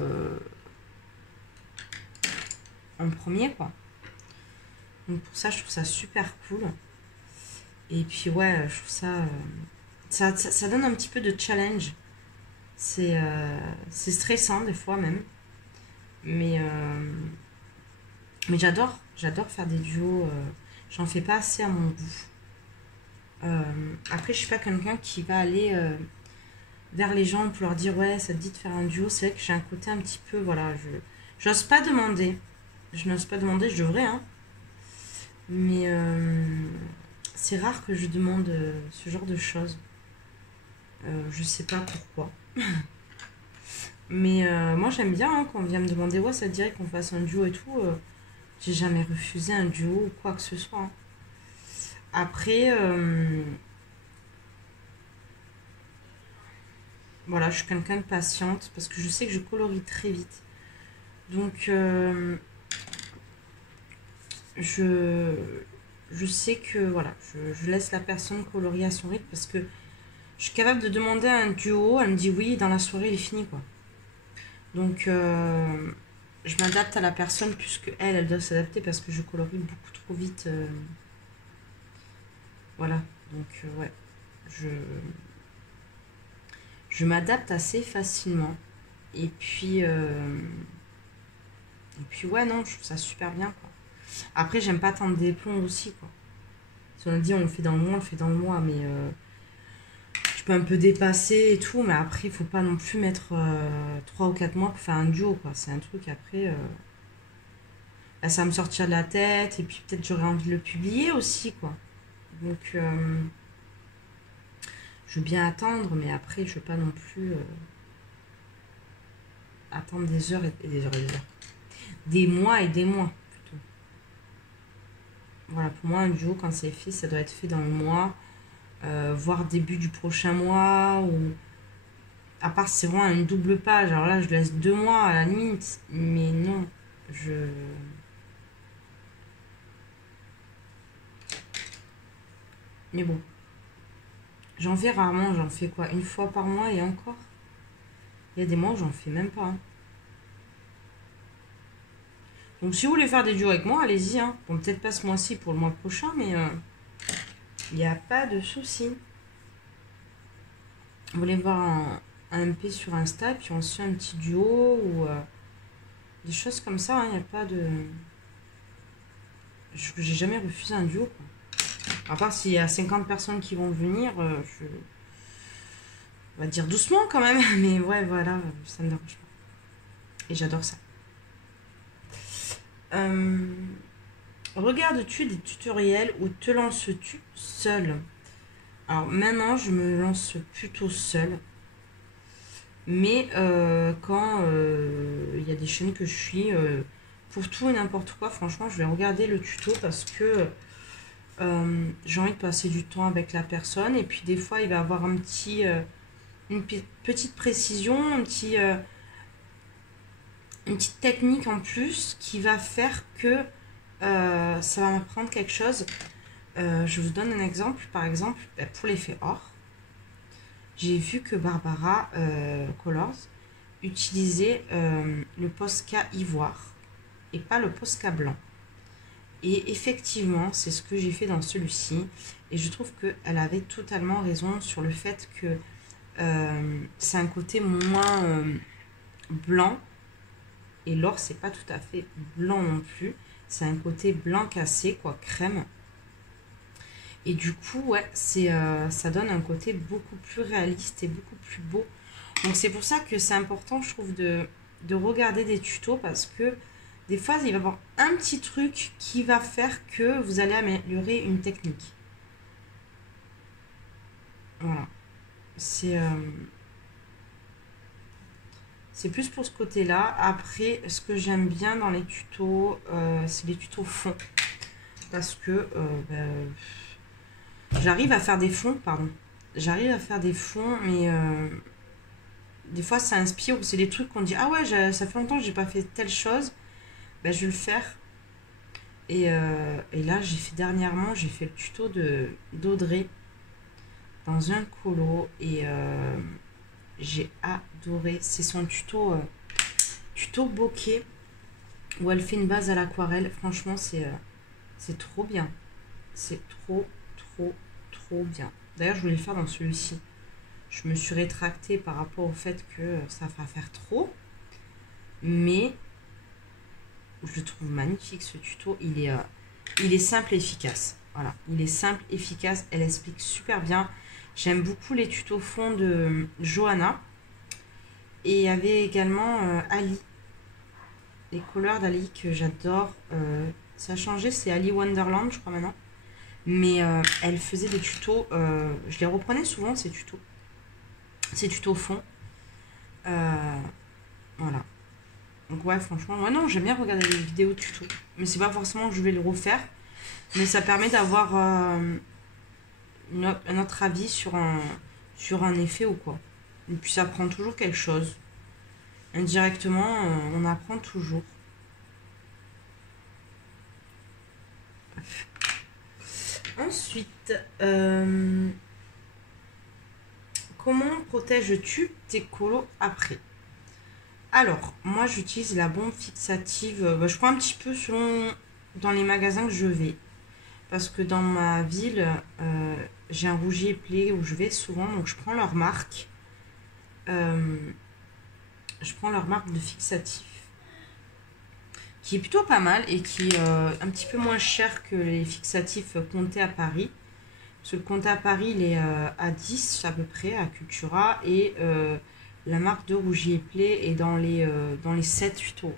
en premier quoi. Donc pour ça, je trouve ça super cool. Et puis ouais, je trouve ça donne un petit peu de challenge. C'est stressant des fois même. Mais j'adore faire des duos. J'en fais pas assez à mon goût. Après, je suis pas quelqu'un qui va aller vers les gens pour leur dire ouais, ça te dit de faire un duo. C'est vrai que j'ai un côté un petit peu, voilà, j'ose pas demander. Je n'ose pas demander, je devrais, hein. Mais c'est rare que je demande ce genre de choses. Je sais pas pourquoi. Mais moi j'aime bien hein, quand on vient me demander ouais ça te dirait qu'on fasse un duo et tout. J'ai jamais refusé un duo ou quoi que ce soit. Hein. Après, voilà, je suis quelqu'un de patiente parce que je sais que je colorie très vite. Donc je sais que voilà, je laisse la personne colorier à son rythme parce que je suis capable de demander à un duo, elle me dit oui, dans la soirée il est fini quoi. Donc je m'adapte à la personne puisque elle doit s'adapter parce que je colorie beaucoup trop vite. Voilà, donc ouais, je m'adapte assez facilement. Et puis ouais non, je trouve ça super bien quoi. Après j'aime pas tendre des plombs aussi quoi. Si on dit on le fait dans le mois, on le fait dans le mois, mais je peux un peu dépasser et tout, mais après, il faut pas non plus mettre 3 ou 4 mois pour faire un duo, quoi. C'est un truc, après, bah, ça va me sortir de la tête, et puis peut-être j'aurais envie de le publier aussi, quoi. Donc, je veux bien attendre, mais après, je veux pas non plus attendre des heures et des heures et des heures. Des mois et des mois, plutôt. Voilà, pour moi, un duo, quand c'est fait, ça doit être fait dans le mois, voire début du prochain mois, ou à part si c'est vraiment une double page. Alors là, je laisse 2 mois à la limite, mais non, je... Mais bon, j'en fais rarement, j'en fais quoi, une fois par mois et encore. Il y a des mois où j'en fais même pas, hein. Donc si vous voulez faire des duos avec moi, allez-y, hein. Bon, peut-être pas ce mois-ci, pour le mois prochain, mais il n'y a pas de souci. Vous voulez voir un MP sur Insta, puis on se fait un petit duo, ou des choses comme ça, hein. Il n'y a pas de... J'ai jamais refusé un duo, quoi. À part s'il y a 50 personnes qui vont venir, on va dire doucement quand même, mais ouais, voilà, ça me dérange pas. Et j'adore ça. Regardes-tu des tutoriels ou te lances-tu seul? Alors maintenant, je me lance plutôt seule. Mais quand il y a des chaînes que je suis, pour tout et n'importe quoi, franchement, je vais regarder le tuto parce que j'ai envie de passer du temps avec la personne. Et puis des fois, il va avoir un petit, une petite précision, une petite technique en plus qui va faire que ça va m'apprendre quelque chose. Je vous donne un exemple. Par exemple, pour l'effet or, j'ai vu que Barbara Colors utilisait le Posca ivoire et pas le Posca blanc. Et effectivement, c'est ce que j'ai fait dans celui-ci. Et je trouve qu'elle avait totalement raison sur le fait que c'est un côté moins blanc. Et l'or, c'est pas tout à fait blanc non plus. C'est un côté blanc cassé, quoi, crème. Et du coup, ouais, ça donne un côté beaucoup plus réaliste et beaucoup plus beau. Donc c'est pour ça que c'est important, je trouve, de regarder des tutos parce que des fois, il va y avoir un petit truc qui va faire que vous allez améliorer une technique. Voilà. C'est plus pour ce côté-là. Après, ce que j'aime bien dans les tutos, c'est les tutos fonds. Parce que j'arrive à faire des fonds, pardon. J'arrive à faire des fonds, mais des fois ça inspire ou c'est des trucs qu'on dit ah ouais, ça fait longtemps que j'ai pas fait telle chose. Ben, je vais le faire. Et là, dernièrement, j'ai fait le tuto d'Audrey dans un colo et j'ai adoré. C'est son tuto bokeh où elle fait une base à l'aquarelle. Franchement, c'est trop bien. C'est trop bien. D'ailleurs, je voulais le faire dans celui-ci. Je me suis rétractée par rapport au fait que ça va faire trop. Mais je le trouve magnifique ce tuto. Il est simple et efficace. Voilà, il est simple, efficace. Elle explique super bien. J'aime beaucoup les tutos fonds de Johanna. Et il y avait également Ali. Les couleurs d'Ali que j'adore. Ça a changé, c'est Ali Wonderland, je crois maintenant. Mais elle faisait des tutos. Je les reprenais souvent, ces tutos. Ces tutos fonds. Voilà. Donc ouais, franchement, moi non, j'aime bien regarder les vidéos de tutos. Mais c'est pas forcément que je vais le refaire. Mais ça permet d'avoir un autre avis sur un effet ou quoi. Et puis ça apprend toujours quelque chose. Indirectement, on apprend toujours. Ensuite, comment protèges-tu tes colos après? Alors, moi j'utilise la bombe fixative. Je prends un petit peu selon dans les magasins que je vais. Parce que dans ma ville, j'ai un Rougier Play où je vais souvent. Donc je prends leur marque. Je prends leur marque de fixatif. qui est plutôt pas mal et qui est un petit peu moins cher que les fixatifs Comté à Paris. Parce que le Comté à Paris, il est à 10 à peu près, à Cultura, et la marque de Rougier Play est dans les 7-8 euros.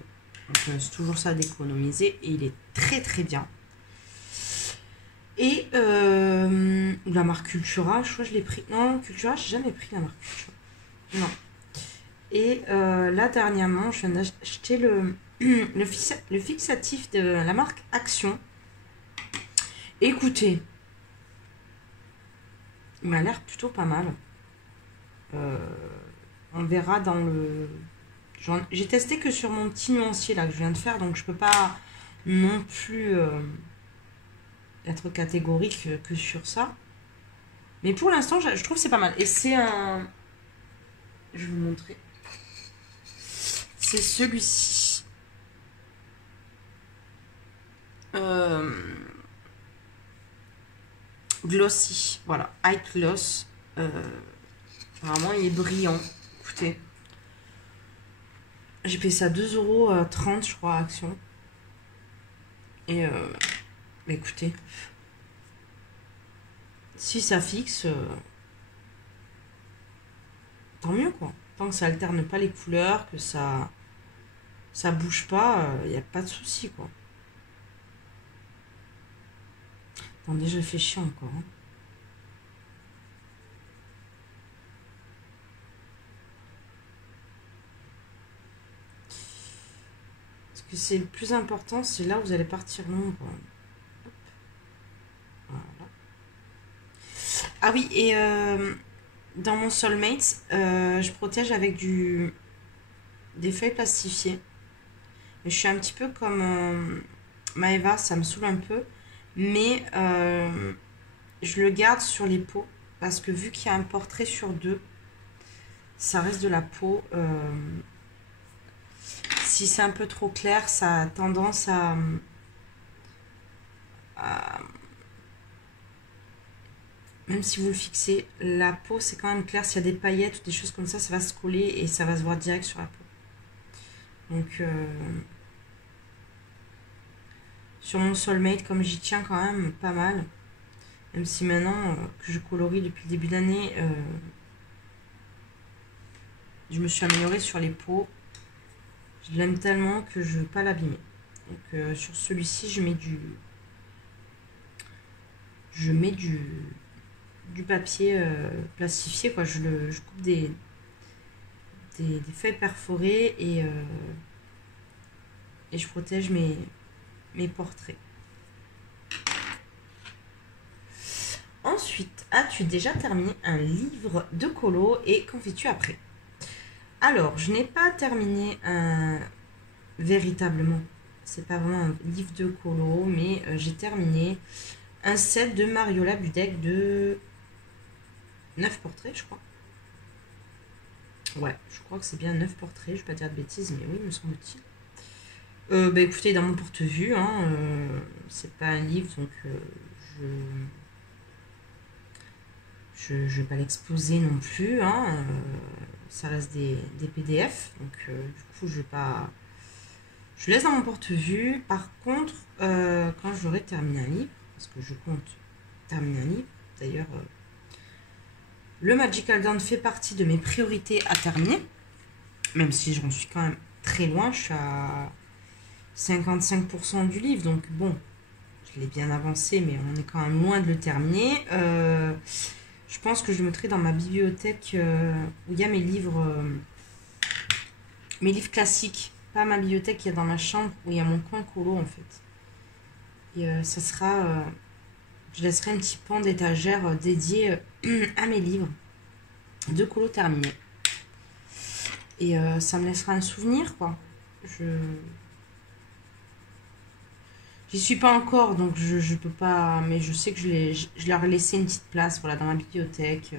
Donc c'est toujours ça d'économiser, et il est très très bien. Et la marque Cultura, je crois que je l'ai pris. Non, Cultura, j'ai jamais pris la marque Cultura. Non. Et là, dernièrement, je viens d'acheter le fixatif de la marque Action. Écoutez, il m'a l'air plutôt pas mal. On verra dans le... J'ai testé que sur mon petit nuancier là que je viens de faire, donc je peux pas non plus être catégorique que sur ça. Mais pour l'instant, je trouve que c'est pas mal. Et c'est un... Je vais vous montrer. C'est celui-ci. Glossy. Voilà. High Gloss. Vraiment, il est brillant. Écoutez. J'ai payé ça 2,30 € je crois à Action. Et écoutez. Si ça fixe, tant mieux quoi. Tant que ça alterne pas les couleurs, que ça bouge pas, il n'y a pas de souci quoi. Attendez, je réfléchis encore. Hein. Parce que c'est le plus important, c'est là où vous allez partir l'ombre. Voilà. Ah oui, et dans mon Soulmate, je protège avec des feuilles plastifiées. Mais je suis un petit peu comme Maeva, ça me saoule un peu. Mais je le garde sur les peaux. Parce que vu qu'il y a un portrait sur 2, ça reste de la peau. Si c'est un peu trop clair, ça a tendance à même si vous le fixez, la peau c'est quand même clair. S'il y a des paillettes ou des choses comme ça va se coller et ça va se voir direct sur la peau. Donc sur mon Soulmate, comme j'y tiens quand même pas mal, même si maintenant que je colorie depuis le début d'année, je me suis améliorée sur les peaux. Je l'aime tellement que je ne veux pas l'abîmer. Donc sur celui-ci, je mets du papier plastifié, quoi. Je coupe des feuilles perforées et je protège mes portraits. Ensuite, as-tu déjà terminé un livre de colo et qu'en fais-tu après? Alors, je n'ai pas terminé véritablement. C'est pas vraiment un livre de colo, mais j'ai terminé un set de Mariola Budek de 9 portraits, je crois. Ouais, je crois que c'est bien 9 portraits, je vais pas dire de bêtises, mais oui, me semble-t-il. Bah écoutez, dans mon porte-vue, hein, c'est pas un livre, donc je vais pas l'exposer non plus, hein, ça reste des PDF, donc du coup je vais pas... Je laisse dans mon porte-vue. Par contre, quand j'aurai terminé un livre, parce que je compte terminer un livre, d'ailleurs, le Magical Dawn fait partie de mes priorités à terminer, même si j'en suis quand même très loin, je suis à 55% du livre, donc bon, je l'ai bien avancé, mais on est quand même loin de le terminer. Je pense que je le mettrai dans ma bibliothèque où il y a mes livres classiques. Pas ma bibliothèque, il y a dans ma chambre où il y a mon coin colo en fait. Et ça sera... je laisserai un petit pan d'étagère dédié à mes livres de colo terminés. Et ça me laissera un souvenir quoi. J'y suis pas encore, donc je peux pas... Mais je sais que je leur ai laissé une petite place voilà, dans ma bibliothèque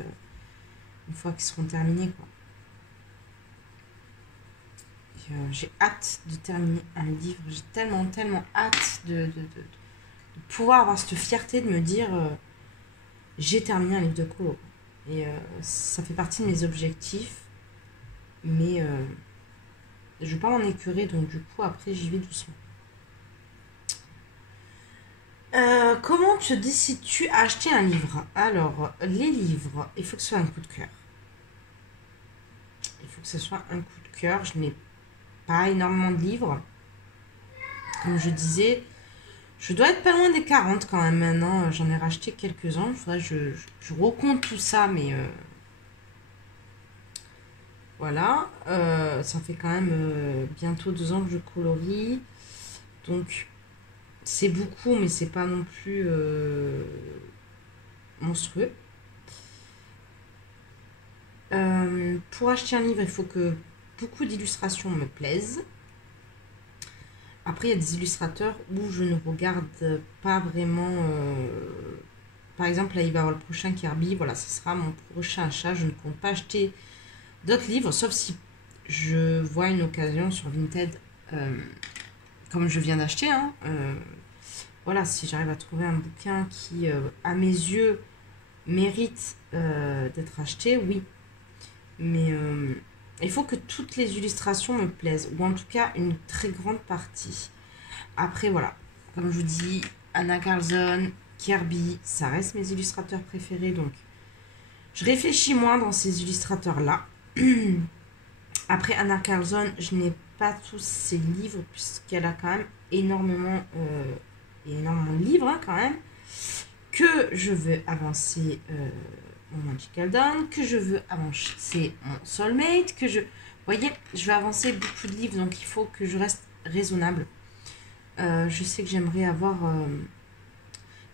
une fois qu'ils seront terminés quoi. J'ai hâte de terminer un livre. J'ai tellement hâte de pouvoir avoir cette fierté de me dire j'ai terminé un livre de colo. Et ça fait partie de mes objectifs. Mais je ne vais pas m'en écœurer. Donc du coup après j'y vais doucement. Comment te décides-tu à acheter un livre? Alors, les livres, il faut que ce soit un coup de cœur. Il faut que ce soit un coup de cœur. Je n'ai pas énormément de livres. Comme je disais, je dois être pas loin des 40 quand même maintenant. J'en ai racheté quelques-uns. Il faudrait que je recompte tout ça, mais voilà. Ça fait quand même bientôt 2 ans que je colorie. Donc, c'est beaucoup, mais c'est pas non plus monstrueux. Pour acheter un livre, il faut que beaucoup d'illustrations me plaisent. Après, il y a des illustrateurs où je ne regarde pas vraiment. Par exemple, là, il va y avoir le prochain Kirby. Voilà, ce sera mon prochain achat. Je ne compte pas acheter d'autres livres, sauf si je vois une occasion sur Vinted, comme je viens d'acheter. Hein, voilà, si j'arrive à trouver un bouquin qui, à mes yeux, mérite d'être acheté, oui. Mais il faut que toutes les illustrations me plaisent, ou en tout cas une très grande partie. Après, voilà, comme je vous dis, Anna Carlson, Kirby, ça reste mes illustrateurs préférés, donc je réfléchis moins dans ces illustrateurs-là. Après, Anna Carlson, je n'ai pas tous ses livres, puisqu'elle a quand même énormément de livres, hein, quand même, que je veux avancer mon Magical Dawn, que je veux avancer mon Soulmate, que je... Vous voyez, je vais avancer beaucoup de livres, donc il faut que je reste raisonnable. Je sais que j'aimerais avoir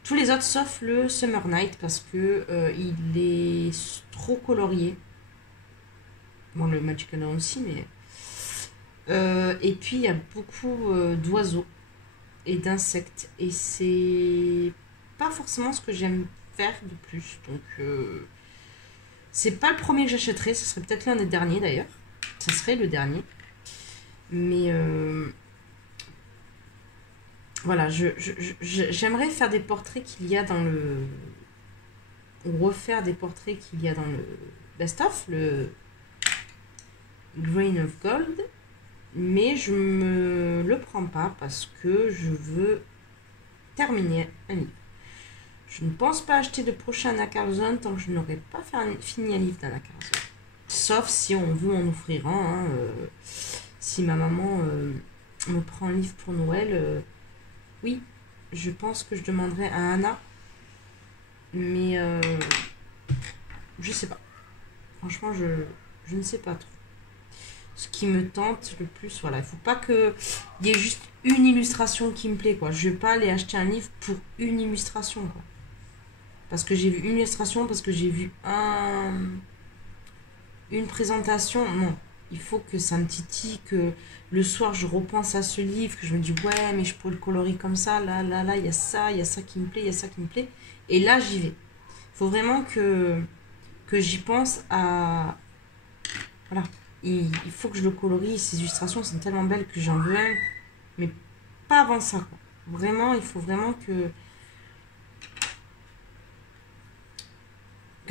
tous les autres, sauf le Summer Night, parce que il est trop colorié. Bon, le Magical Dawn aussi, mais... et puis, il y a beaucoup d'oiseaux et d'insectes, et c'est pas forcément ce que j'aime faire de plus, donc c'est pas le premier que j'achèterai, ce serait peut-être l'un des derniers d'ailleurs, ça serait le dernier, mais voilà, j'aimerais faire des portraits qu'il y a dans le, ou refaire des portraits qu'il y a dans le best-of, le Grain of Gold, mais je me le prends pas parce que je veux terminer un livre. Je ne pense pas acheter de prochain Anna Carlson tant que je n'aurai pas fini un livre d'Anna Carlson. Sauf si on veut en offrir un. Hein, si ma maman me prend un livre pour Noël, oui, je pense que je demanderai à Anna. Mais je sais pas. Franchement, je ne sais pas trop. Ce qui me tente le plus, voilà, il faut pas qu'il y ait juste une illustration qui me plaît, quoi. Je vais pas aller acheter un livre pour une illustration, quoi. Parce que j'ai vu une illustration, parce que j'ai vu une présentation. Non, il faut que ça me titille, que le soir je repense à ce livre, que je me dis ouais, mais je pourrais le colorer comme ça, là, il y a ça qui me plaît, il y a ça qui me plaît. Et là, j'y vais. Il faut vraiment que j'y pense à... Voilà. Il faut que je le colorie. Ces illustrations sont tellement belles que j'en veux un. Mais pas avant ça, quoi. Vraiment, il faut vraiment que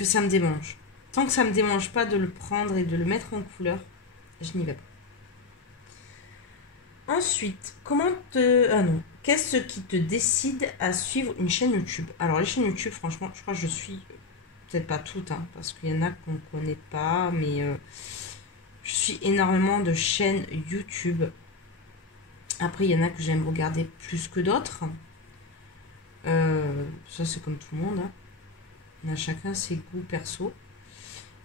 ça me démange. Tant que ça me démange pas de le prendre et de le mettre en couleur, je n'y vais pas. Ensuite, qu'est-ce qui te décide à suivre une chaîne YouTube? Alors les chaînes YouTube, franchement, je crois que je suis peut-être pas toutes, hein, parce qu'il y en a qu'on ne connaît pas, mais je suis énormément de chaînes YouTube. Après, il y en a que j'aime regarder plus que d'autres. Ça, c'est comme tout le monde, hein. On a chacun ses goûts perso.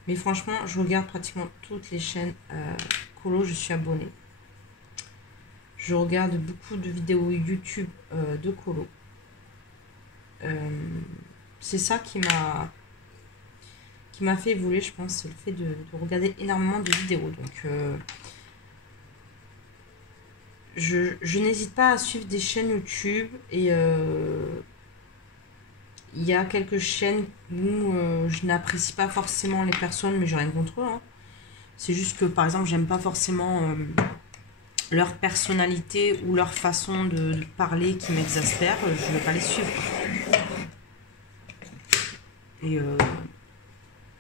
Mais franchement, je regarde pratiquement toutes les chaînes colo, je suis abonnée. Je regarde beaucoup de vidéos YouTube de colo. C'est ça qui m'a fait évoluer, je pense. C'est le fait de regarder énormément de vidéos. Donc, je n'hésite pas à suivre des chaînes YouTube et... il y a quelques chaînes où je n'apprécie pas forcément les personnes, mais j'ai rien contre eux. Hein. C'est juste que, par exemple, j'aime pas forcément leur personnalité ou leur façon de parler qui m'exaspère. Je ne vais pas les suivre. Et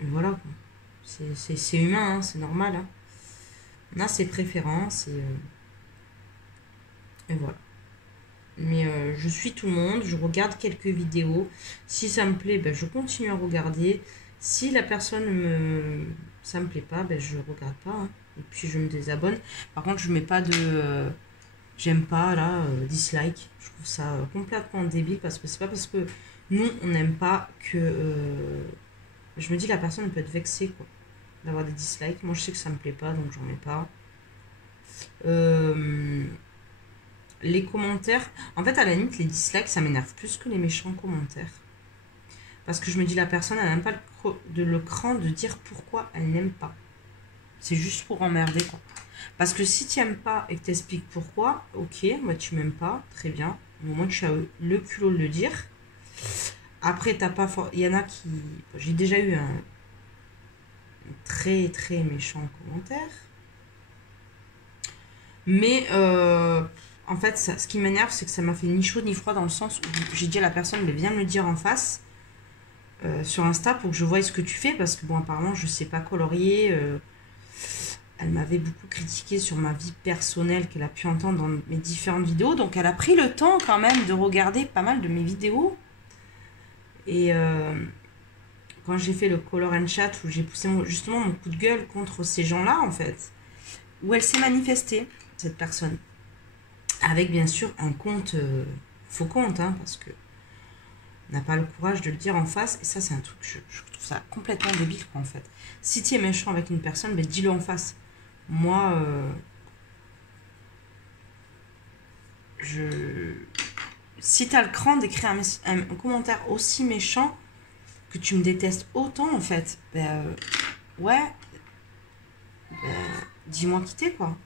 voilà. C'est humain, hein, c'est normal. Hein. On a ses préférences et voilà. Mais je suis tout le monde, je regarde quelques vidéos. Si ça me plaît, ben, je continue à regarder. Si la personne ça me plaît pas, ben, je regarde pas, hein. Et puis je me désabonne. Par contre, je mets pas de j'aime pas là, dislike. Je trouve ça complètement débile parce que c'est pas parce que nous on n'aime pas que je me dis la personne peut être vexée quoi d'avoir des dislikes. Moi je sais que ça me plaît pas donc j'en mets pas. Euh, les commentaires, en fait à la limite les dislikes ça m'énerve plus que les méchants commentaires. Parce que je me dis la personne elle n'a même pas le cran de dire pourquoi elle n'aime pas. C'est juste pour emmerder quoi. Parce que si tu n'aimes pas et que tu expliques pourquoi, ok, moi tu m'aimes pas, très bien. Au moins tu as le culot de le dire. Après, t'as pas il y en a qui. J'ai déjà eu un très très méchant commentaire. Mais en fait, ce qui m'énerve, c'est que ça m'a fait ni chaud ni froid dans le sens où j'ai dit à la personne, mais viens me le dire en face sur Insta pour que je voie ce que tu fais. Parce que bon, apparemment, je sais pas colorier. Elle m'avait beaucoup critiqué sur ma vie personnelle qu'elle a pu entendre dans mes différentes vidéos. Donc elle a pris le temps quand même de regarder pas mal de mes vidéos. Et quand j'ai fait le Color and Chat, où j'ai poussé justement mon coup de gueule contre ces gens-là, en fait, où elle s'est manifestée, cette personne. Avec bien sûr un compte, faux compte, hein, parce que on n'a pas le courage de le dire en face. Et ça, c'est un truc, je trouve ça complètement débile, quoi, en fait. Si tu es méchant avec une personne, ben, dis-le en face. Moi, si tu as le cran d'écrire un commentaire aussi méchant, que tu me détestes autant, en fait, ben, ouais, ben, dis-moi quitter, quoi.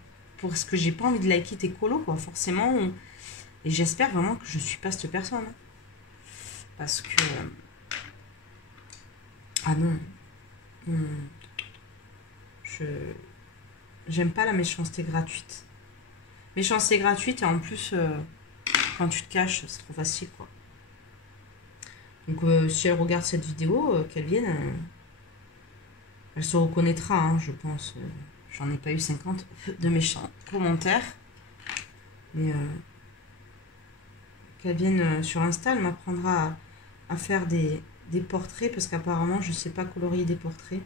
Parce que j'ai pas envie de liker tes colos, quoi, forcément. Et j'espère vraiment que je suis pas cette personne. Parce que... ah non. J'aime pas la méchanceté gratuite. Méchanceté gratuite et en plus, quand tu te caches, c'est trop facile, quoi. Donc si elle regarde cette vidéo, qu'elle vienne, elle se reconnaîtra, hein, je pense. J'en ai pas eu 50 de méchants commentaires. Mais qu'elle vienne sur Insta, elle m'apprendra à faire des portraits, parce qu'apparemment, je sais pas colorier des portraits.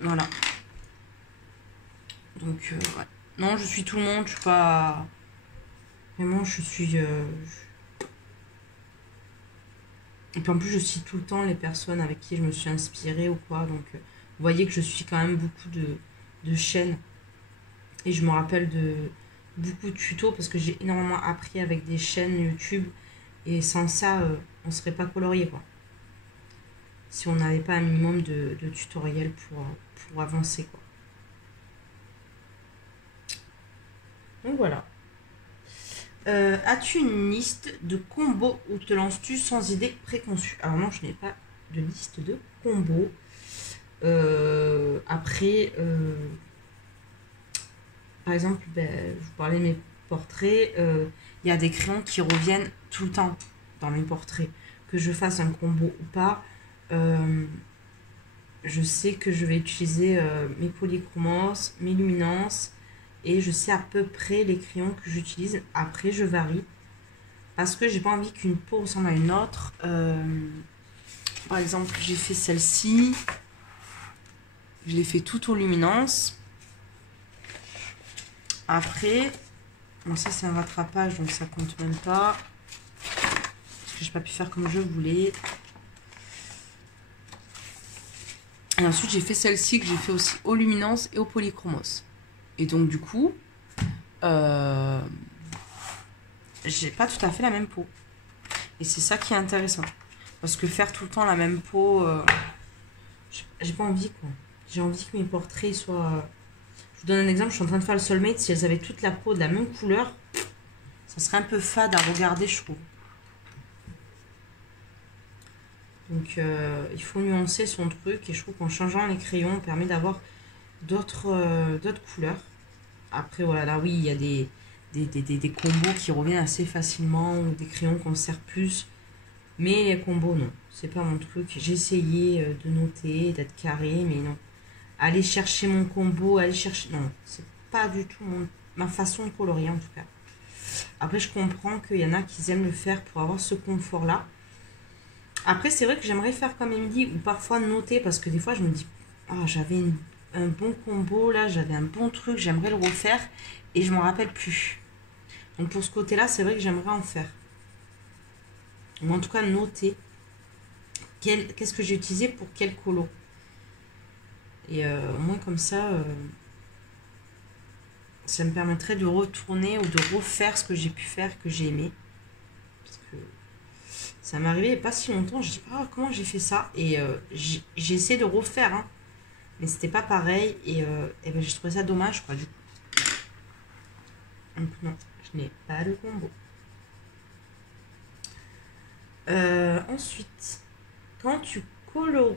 Voilà. Donc, ouais. Non, je suis tout le monde, je suis pas... Vraiment, je suis... Et puis en plus, je cite tout le temps les personnes avec qui je me suis inspirée ou quoi. Donc, vous voyez que je suis quand même beaucoup de chaînes. Et je me rappelle de beaucoup de tutos parce que j'ai énormément appris avec des chaînes YouTube. Et sans ça, on serait pas colorié, quoi. Si on n'avait pas un minimum de tutoriels pour avancer, quoi. Donc voilà. As-tu une liste de combos ou te lances-tu sans idée préconçue? Alors non, je n'ai pas de liste de combos. Après, par exemple, ben, je vous parlais de mes portraits. Il y a des crayons qui reviennent tout le temps dans mes portraits. Que je fasse un combo ou pas, je sais que je vais utiliser mes polychromos, mes luminances. Et je sais à peu près les crayons que j'utilise. Après, je varie. Parce que j'ai pas envie qu'une peau ressemble à une autre. Par exemple, j'ai fait celle-ci. Je l'ai fait tout aux luminances. Après, bon, ça c'est un rattrapage, donc ça compte même pas. Parce que j'ai pas pu faire comme je voulais. Et ensuite, j'ai fait celle-ci que j'ai fait aussi aux luminances et aux polychromos. Et donc, du coup, j'ai pas tout à fait la même peau. Et c'est ça qui est intéressant. Parce que faire tout le temps la même peau, j'ai pas envie, quoi. J'ai envie que mes portraits soient... Je vous donne un exemple, je suis en train de faire le Soulmate. Si elles avaient toute la peau de la même couleur, ça serait un peu fade à regarder, je trouve. Donc, il faut nuancer son truc. Et je trouve qu'en changeant les crayons, on permet d'avoir d'autres couleurs. Après, voilà, oui, il y a des combos qui reviennent assez facilement, ou des crayons qu'on sert plus. Mais les combos, non. C'est pas mon truc. J'ai essayé de noter, d'être carré, mais non. Aller chercher mon combo, aller chercher... Non, c'est pas du tout ma façon de colorier en tout cas. Après, je comprends qu'il y en a qui aiment le faire pour avoir ce confort-là. Après, c'est vrai que j'aimerais faire comme Émilie ou parfois noter parce que des fois, je me dis, ah, j'avais un bon combo là, j'avais un bon truc, j'aimerais le refaire et je m'en rappelle plus. Donc pour ce côté-là, c'est vrai que j'aimerais en faire. Ou en tout cas, noter qu'est-ce que j'ai utilisé pour quel colo. Et au moins comme ça me permettrait de retourner ou de refaire ce que j'ai pu faire, que j'ai aimé. Parce que ça m'est arrivé il n'y a pas si longtemps, je dis, ah, comment j'ai fait ça? Et j'ai essayé de refaire, hein, mais c'était pas pareil. Et ben, j'ai trouvé ça dommage, quoi, du coup. Donc non, je n'ai pas le combo. Ensuite, quand tu colories,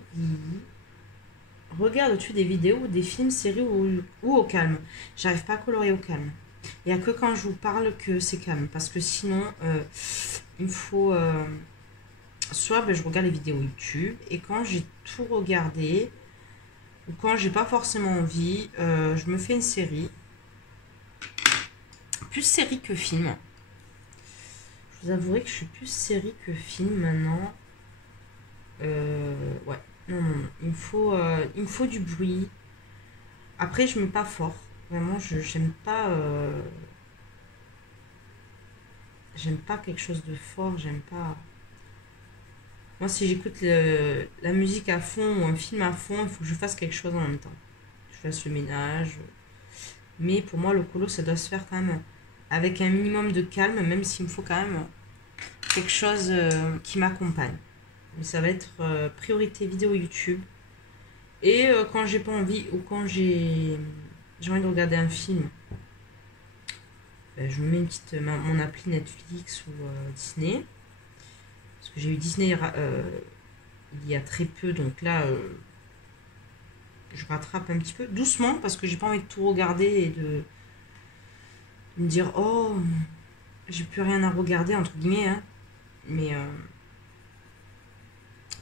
regardes-tu des vidéos, des films, séries ou au calme? J'arrive pas à colorier au calme. Il n'y a que quand je vous parle que c'est calme. Parce que sinon, il me faut... soit ben, je regarde les vidéos YouTube. Et quand j'ai tout regardé, ou quand j'ai pas forcément envie, je me fais une série. Plus série que film. Je vous avouerai que je suis plus série que film maintenant. Ouais. Non, non, non. Il me faut du bruit. Après, je mets pas fort. Vraiment, j'aime pas. J'aime pas quelque chose de fort. J'aime pas. Moi, si j'écoute la musique à fond ou un film à fond, il faut que je fasse quelque chose en même temps. Je fasse le ménage. Mais pour moi, le colo, ça doit se faire quand même avec un minimum de calme, même s'il me faut quand même quelque chose qui m'accompagne. Mais ça va être priorité vidéo YouTube. Et quand j'ai pas envie ou quand j'ai envie de regarder un film, je me mets mon appli Netflix ou Disney. Parce que j'ai eu Disney il y a très peu, donc là je rattrape un petit peu doucement parce que j'ai pas envie de tout regarder et de me dire oh j'ai plus rien à regarder entre guillemets, hein. Mais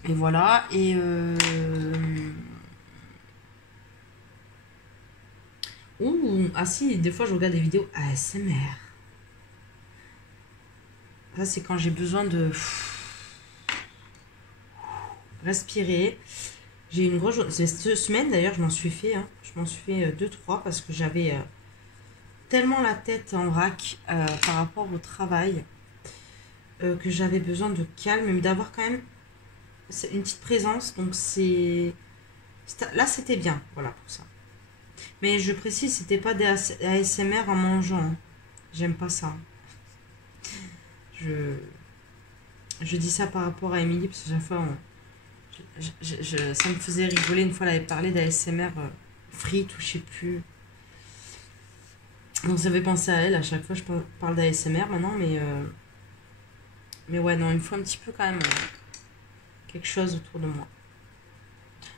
et voilà. Et ah si, des fois je regarde des vidéos ASMR. Ça c'est quand j'ai besoin de respirer. J'ai une grosse... Cette semaine d'ailleurs je m'en suis fait, hein. Je m'en suis fait 2-3 parce que j'avais tellement la tête en vrac par rapport au travail que j'avais besoin de calme mais d'avoir quand même une petite présence. Donc là c'était bien, voilà, pour ça. Mais je précise, c'était pas des ASMR en mangeant, hein. J'aime pas ça. Je dis ça par rapport à Émilie parce que chaque fois ça me faisait rigoler. Une fois elle avait parlé d'ASMR frites ou je sais plus. Donc ça fait penser à elle. À chaque fois je parle d'ASMR maintenant, mais ouais, non, il me faut un petit peu quand même quelque chose autour de moi.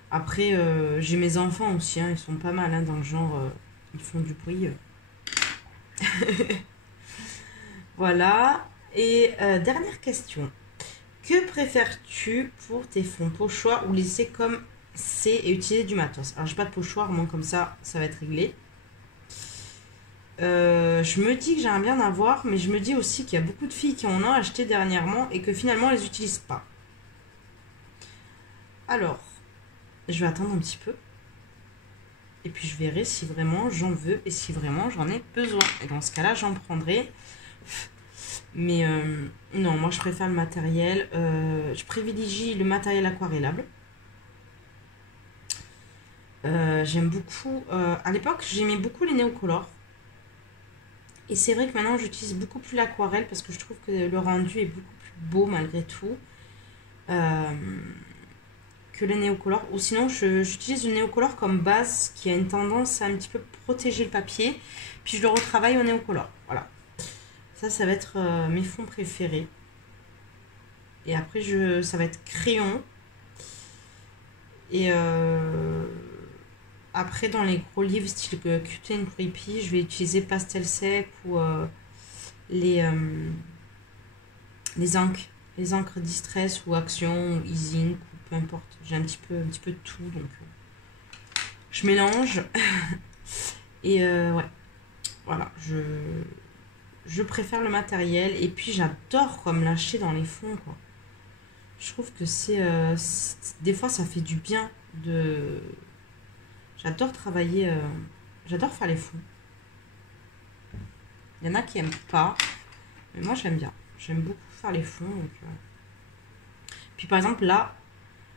Après j'ai mes enfants aussi, hein, ils sont pas mal, hein, dans le genre ils font du bruit. Voilà. Et dernière question. Que préfères-tu pour tes fonds? Pochoir ou laisser comme c'est et utiliser du matos? Alors, j'ai pas de pochoir, moi, comme ça va être réglé. Je me dis que j'aimerais bien en avoir, mais je me dis aussi qu'il y a beaucoup de filles qui en ont acheté dernièrement et que finalement, elles n'utilisent pas. Alors, je vais attendre un petit peu. Et puis, je verrai si vraiment j'en veux et si vraiment j'en ai besoin. Et dans ce cas-là, j'en prendrai. Mais non, moi je préfère le matériel. Je privilégie le matériel aquarellable. J'aime beaucoup. À l'époque, j'aimais beaucoup les néocolores. Et c'est vrai que maintenant, j'utilise beaucoup plus l'aquarelle parce que je trouve que le rendu est beaucoup plus beau malgré tout que les néocolores. Ou sinon, j'utilise le néocolore comme base qui a une tendance à un petit peu protéger le papier. Puis je le retravaille au néocolore. Voilà. Ça va être mes fonds préférés. Et après, ça va être crayon. Et après, dans les gros livres style Cute and Creepy, je vais utiliser pastel sec ou les encres. Les encres Distress ou Action ou Easing, ou peu importe. J'ai un petit peu de tout. Donc, je mélange. Et ouais. voilà, je préfère le matériel. Et puis j'adore comme lâcher dans les fonds, quoi. Je trouve que des fois, ça fait du bien de... J'adore travailler... j'adore faire les fonds. Il y en a qui aiment pas. Mais moi, j'aime bien. J'aime beaucoup faire les fonds. Donc, puis par exemple, là,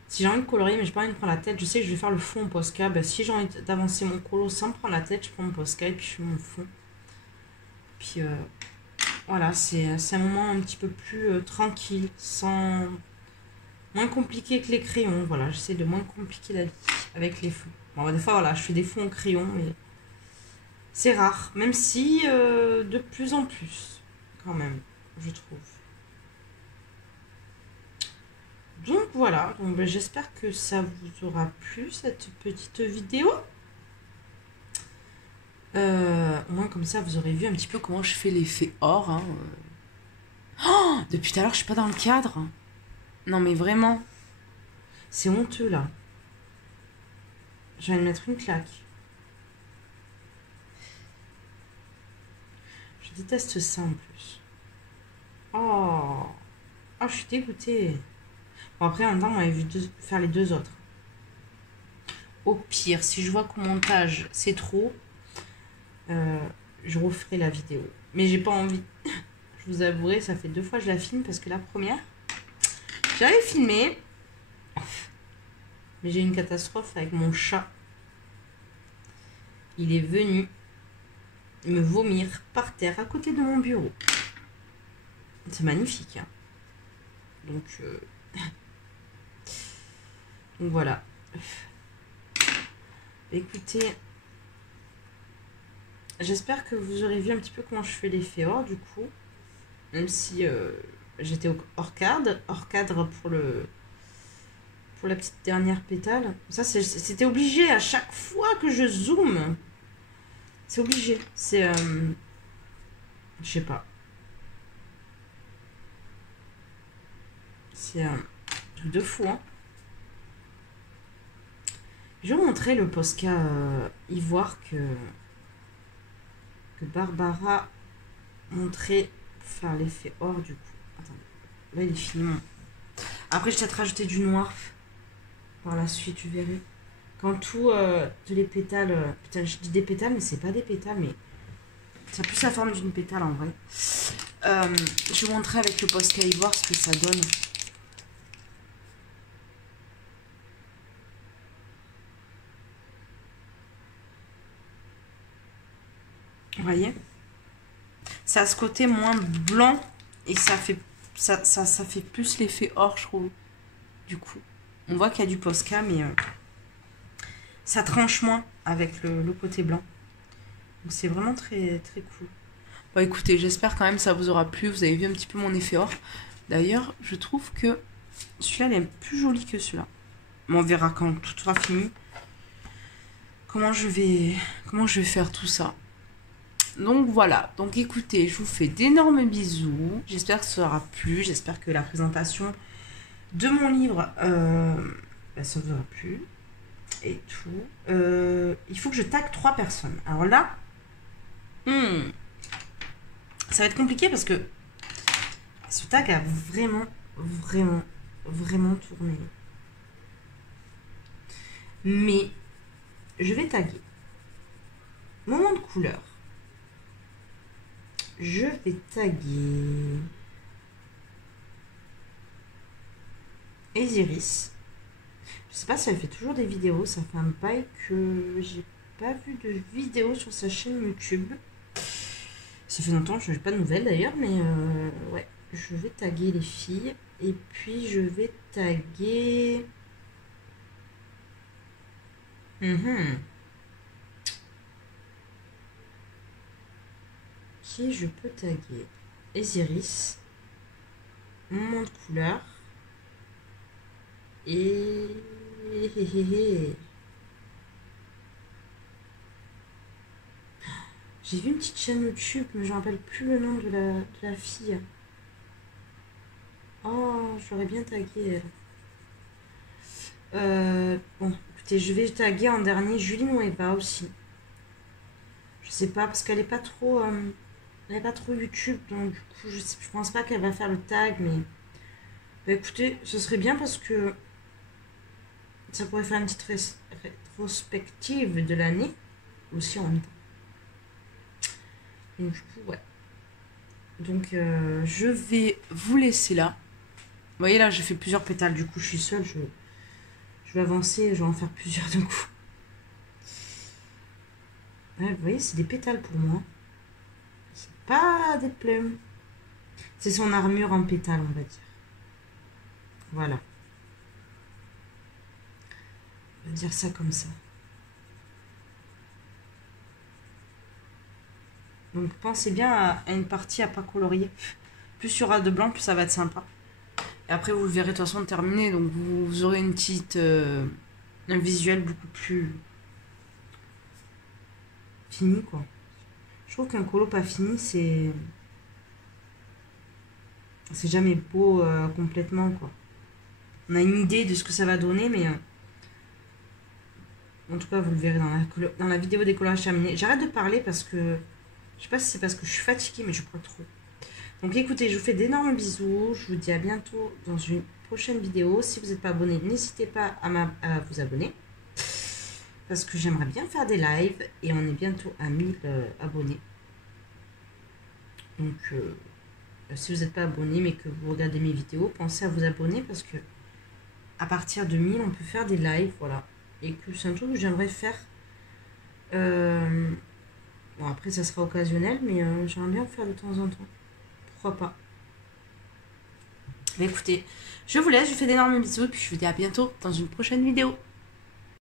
si j'ai envie de colorier, mais j'ai pas envie de prendre la tête, je sais que je vais faire le fond en Posca. Ben, si j'ai envie d'avancer mon colo sans me prendre la tête, je prends mon Posca et puis je fais mon fond. Puis voilà, c'est un moment un petit peu plus tranquille, sans... moins compliqué que les crayons. Voilà, j'essaie de moins compliquer la vie avec les fonds. Bon, des fois, voilà, je fais des fonds en crayon, mais c'est rare. Même si de plus en plus, quand même, je trouve. Donc voilà, donc, ben, j'espère que ça vous aura plu, cette petite vidéo. Au moins comme ça, vous aurez vu un petit peu comment je fais l'effet or. Hein. Oh, depuis tout à l'heure, je suis pas dans le cadre. Non mais vraiment, c'est honteux là. Je vais me mettre une claque. Je déteste ça en plus. Oh, oh, je suis dégoûtée. Bon, après, en même temps, on m'avait vu faire les deux autres. Au pire, si je vois qu'au montage, c'est trop, je referai la vidéo. Mais j'ai pas envie. Je vous avouerai, ça fait 2 fois que je la filme parce que la première, j'avais filmé. Mais j'ai eu une catastrophe avec mon chat. Il est venu me vomir par terre à côté de mon bureau. C'est magnifique. Hein. Donc voilà. Écoutez, j'espère que vous aurez vu un petit peu comment je fais l'effet or du coup. Même si j'étais hors cadre pour la petite dernière pétale. Ça, c'était obligé à chaque fois que je zoome. C'est obligé. C'est... je sais pas. C'est un truc de fou, hein. Je vais vous montrer le Posca ivoire que Barbara montrait pour faire l'effet or du coup. Attendez. Là, il est fini. Après, je vais peut-être rajouter du noir par la suite, tu verras. Quand tous les pétales... putain, je dis des pétales, mais c'est pas des pétales, mais ça a plus la forme d'une pétale en vrai. Je vais vous montrer avec le Posca ivoire ce que ça donne. Vous voyez, ça a ce côté moins blanc et ça fait plus l'effet or, je trouve. Du coup, on voit qu'il y a du Posca, mais ça tranche moins avec le côté blanc. Donc c'est vraiment très très cool. Bon, écoutez, j'espère quand même que ça vous aura plu. Vous avez vu un petit peu mon effet or. D'ailleurs, je trouve que celui-là, il est plus joli que celui-là. Mais on verra quand tout sera fini. Comment je vais faire tout ça. Donc voilà, donc écoutez, je vous fais d'énormes bisous, j'espère que ça aura plu, j'espère que la présentation de mon livre, ça vous aura plu, et tout. Il faut que je tag 3 personnes, alors là, ça va être compliqué parce que ce tag a vraiment tourné. Mais, je vais taguer Moment de couleur. Je vais taguer Isiris. Je sais pas si elle fait toujours des vidéos. Ça fait un bail que j'ai pas vu de vidéo sur sa chaîne YouTube. Ça fait longtemps que je n'ai pas de nouvelles d'ailleurs. Mais ouais, je vais taguer les filles. Et puis je vais taguer... Qui je peux taguer? Isiris, Moment de couleur et j'ai vu une petite chaîne YouTube, mais je ne me rappelle plus le nom de la fille. Oh, j'aurais bien tagué elle. Bon, écoutez, je vais taguer en dernier Julie Nueva aussi. Je sais pas, parce qu'elle est pas trop... elle est pas trop YouTube, donc du coup, je pense pas qu'elle va faire le tag, mais... Bah écoutez, ce serait bien parce que ça pourrait faire une petite rétrospective de l'année, aussi en même temps. Et du coup, ouais. Donc, je vais vous laisser là. Vous voyez, là, j'ai fait plusieurs pétales, du coup, je suis seule, je vais avancer, je vais en faire plusieurs d'un coup. Ouais, vous voyez, c'est des pétales pour moi. C'est pas des plumes. C'est son armure en pétales, on va dire. Voilà. On va dire ça comme ça. Donc pensez bien à une partie à pas colorier. Plus il y aura de blanc, plus ça va être sympa. Et après vous le verrez de toute façon terminé. Donc vous aurez une petite... un visuel beaucoup plus fini quoi. Je trouve qu'un colo pas fini c'est jamais beau complètement quoi. On a une idée de ce que ça va donner mais en tout cas vous le verrez dans la vidéo des collages terminés. J'arrête de parler parce que je sais pas si c'est parce que je suis fatiguée mais je crois trop. Donc écoutez, je vous fais d'énormes bisous. Je vous dis à bientôt dans une prochaine vidéo. Si vous n'êtes pas abonné, n'hésitez pas à vous abonner. Parce que j'aimerais bien faire des lives. Et on est bientôt à 1000 abonnés. Donc si vous n'êtes pas abonné mais que vous regardez mes vidéos, pensez à vous abonner. Parce que à partir de 1000, on peut faire des lives. Voilà. Et que c'est un truc que j'aimerais faire. Bon après ça sera occasionnel. Mais j'aimerais bien faire de temps en temps. Pourquoi pas. Mais écoutez, je vous laisse, je vous fais d'énormes bisous et puis je vous dis à bientôt dans une prochaine vidéo.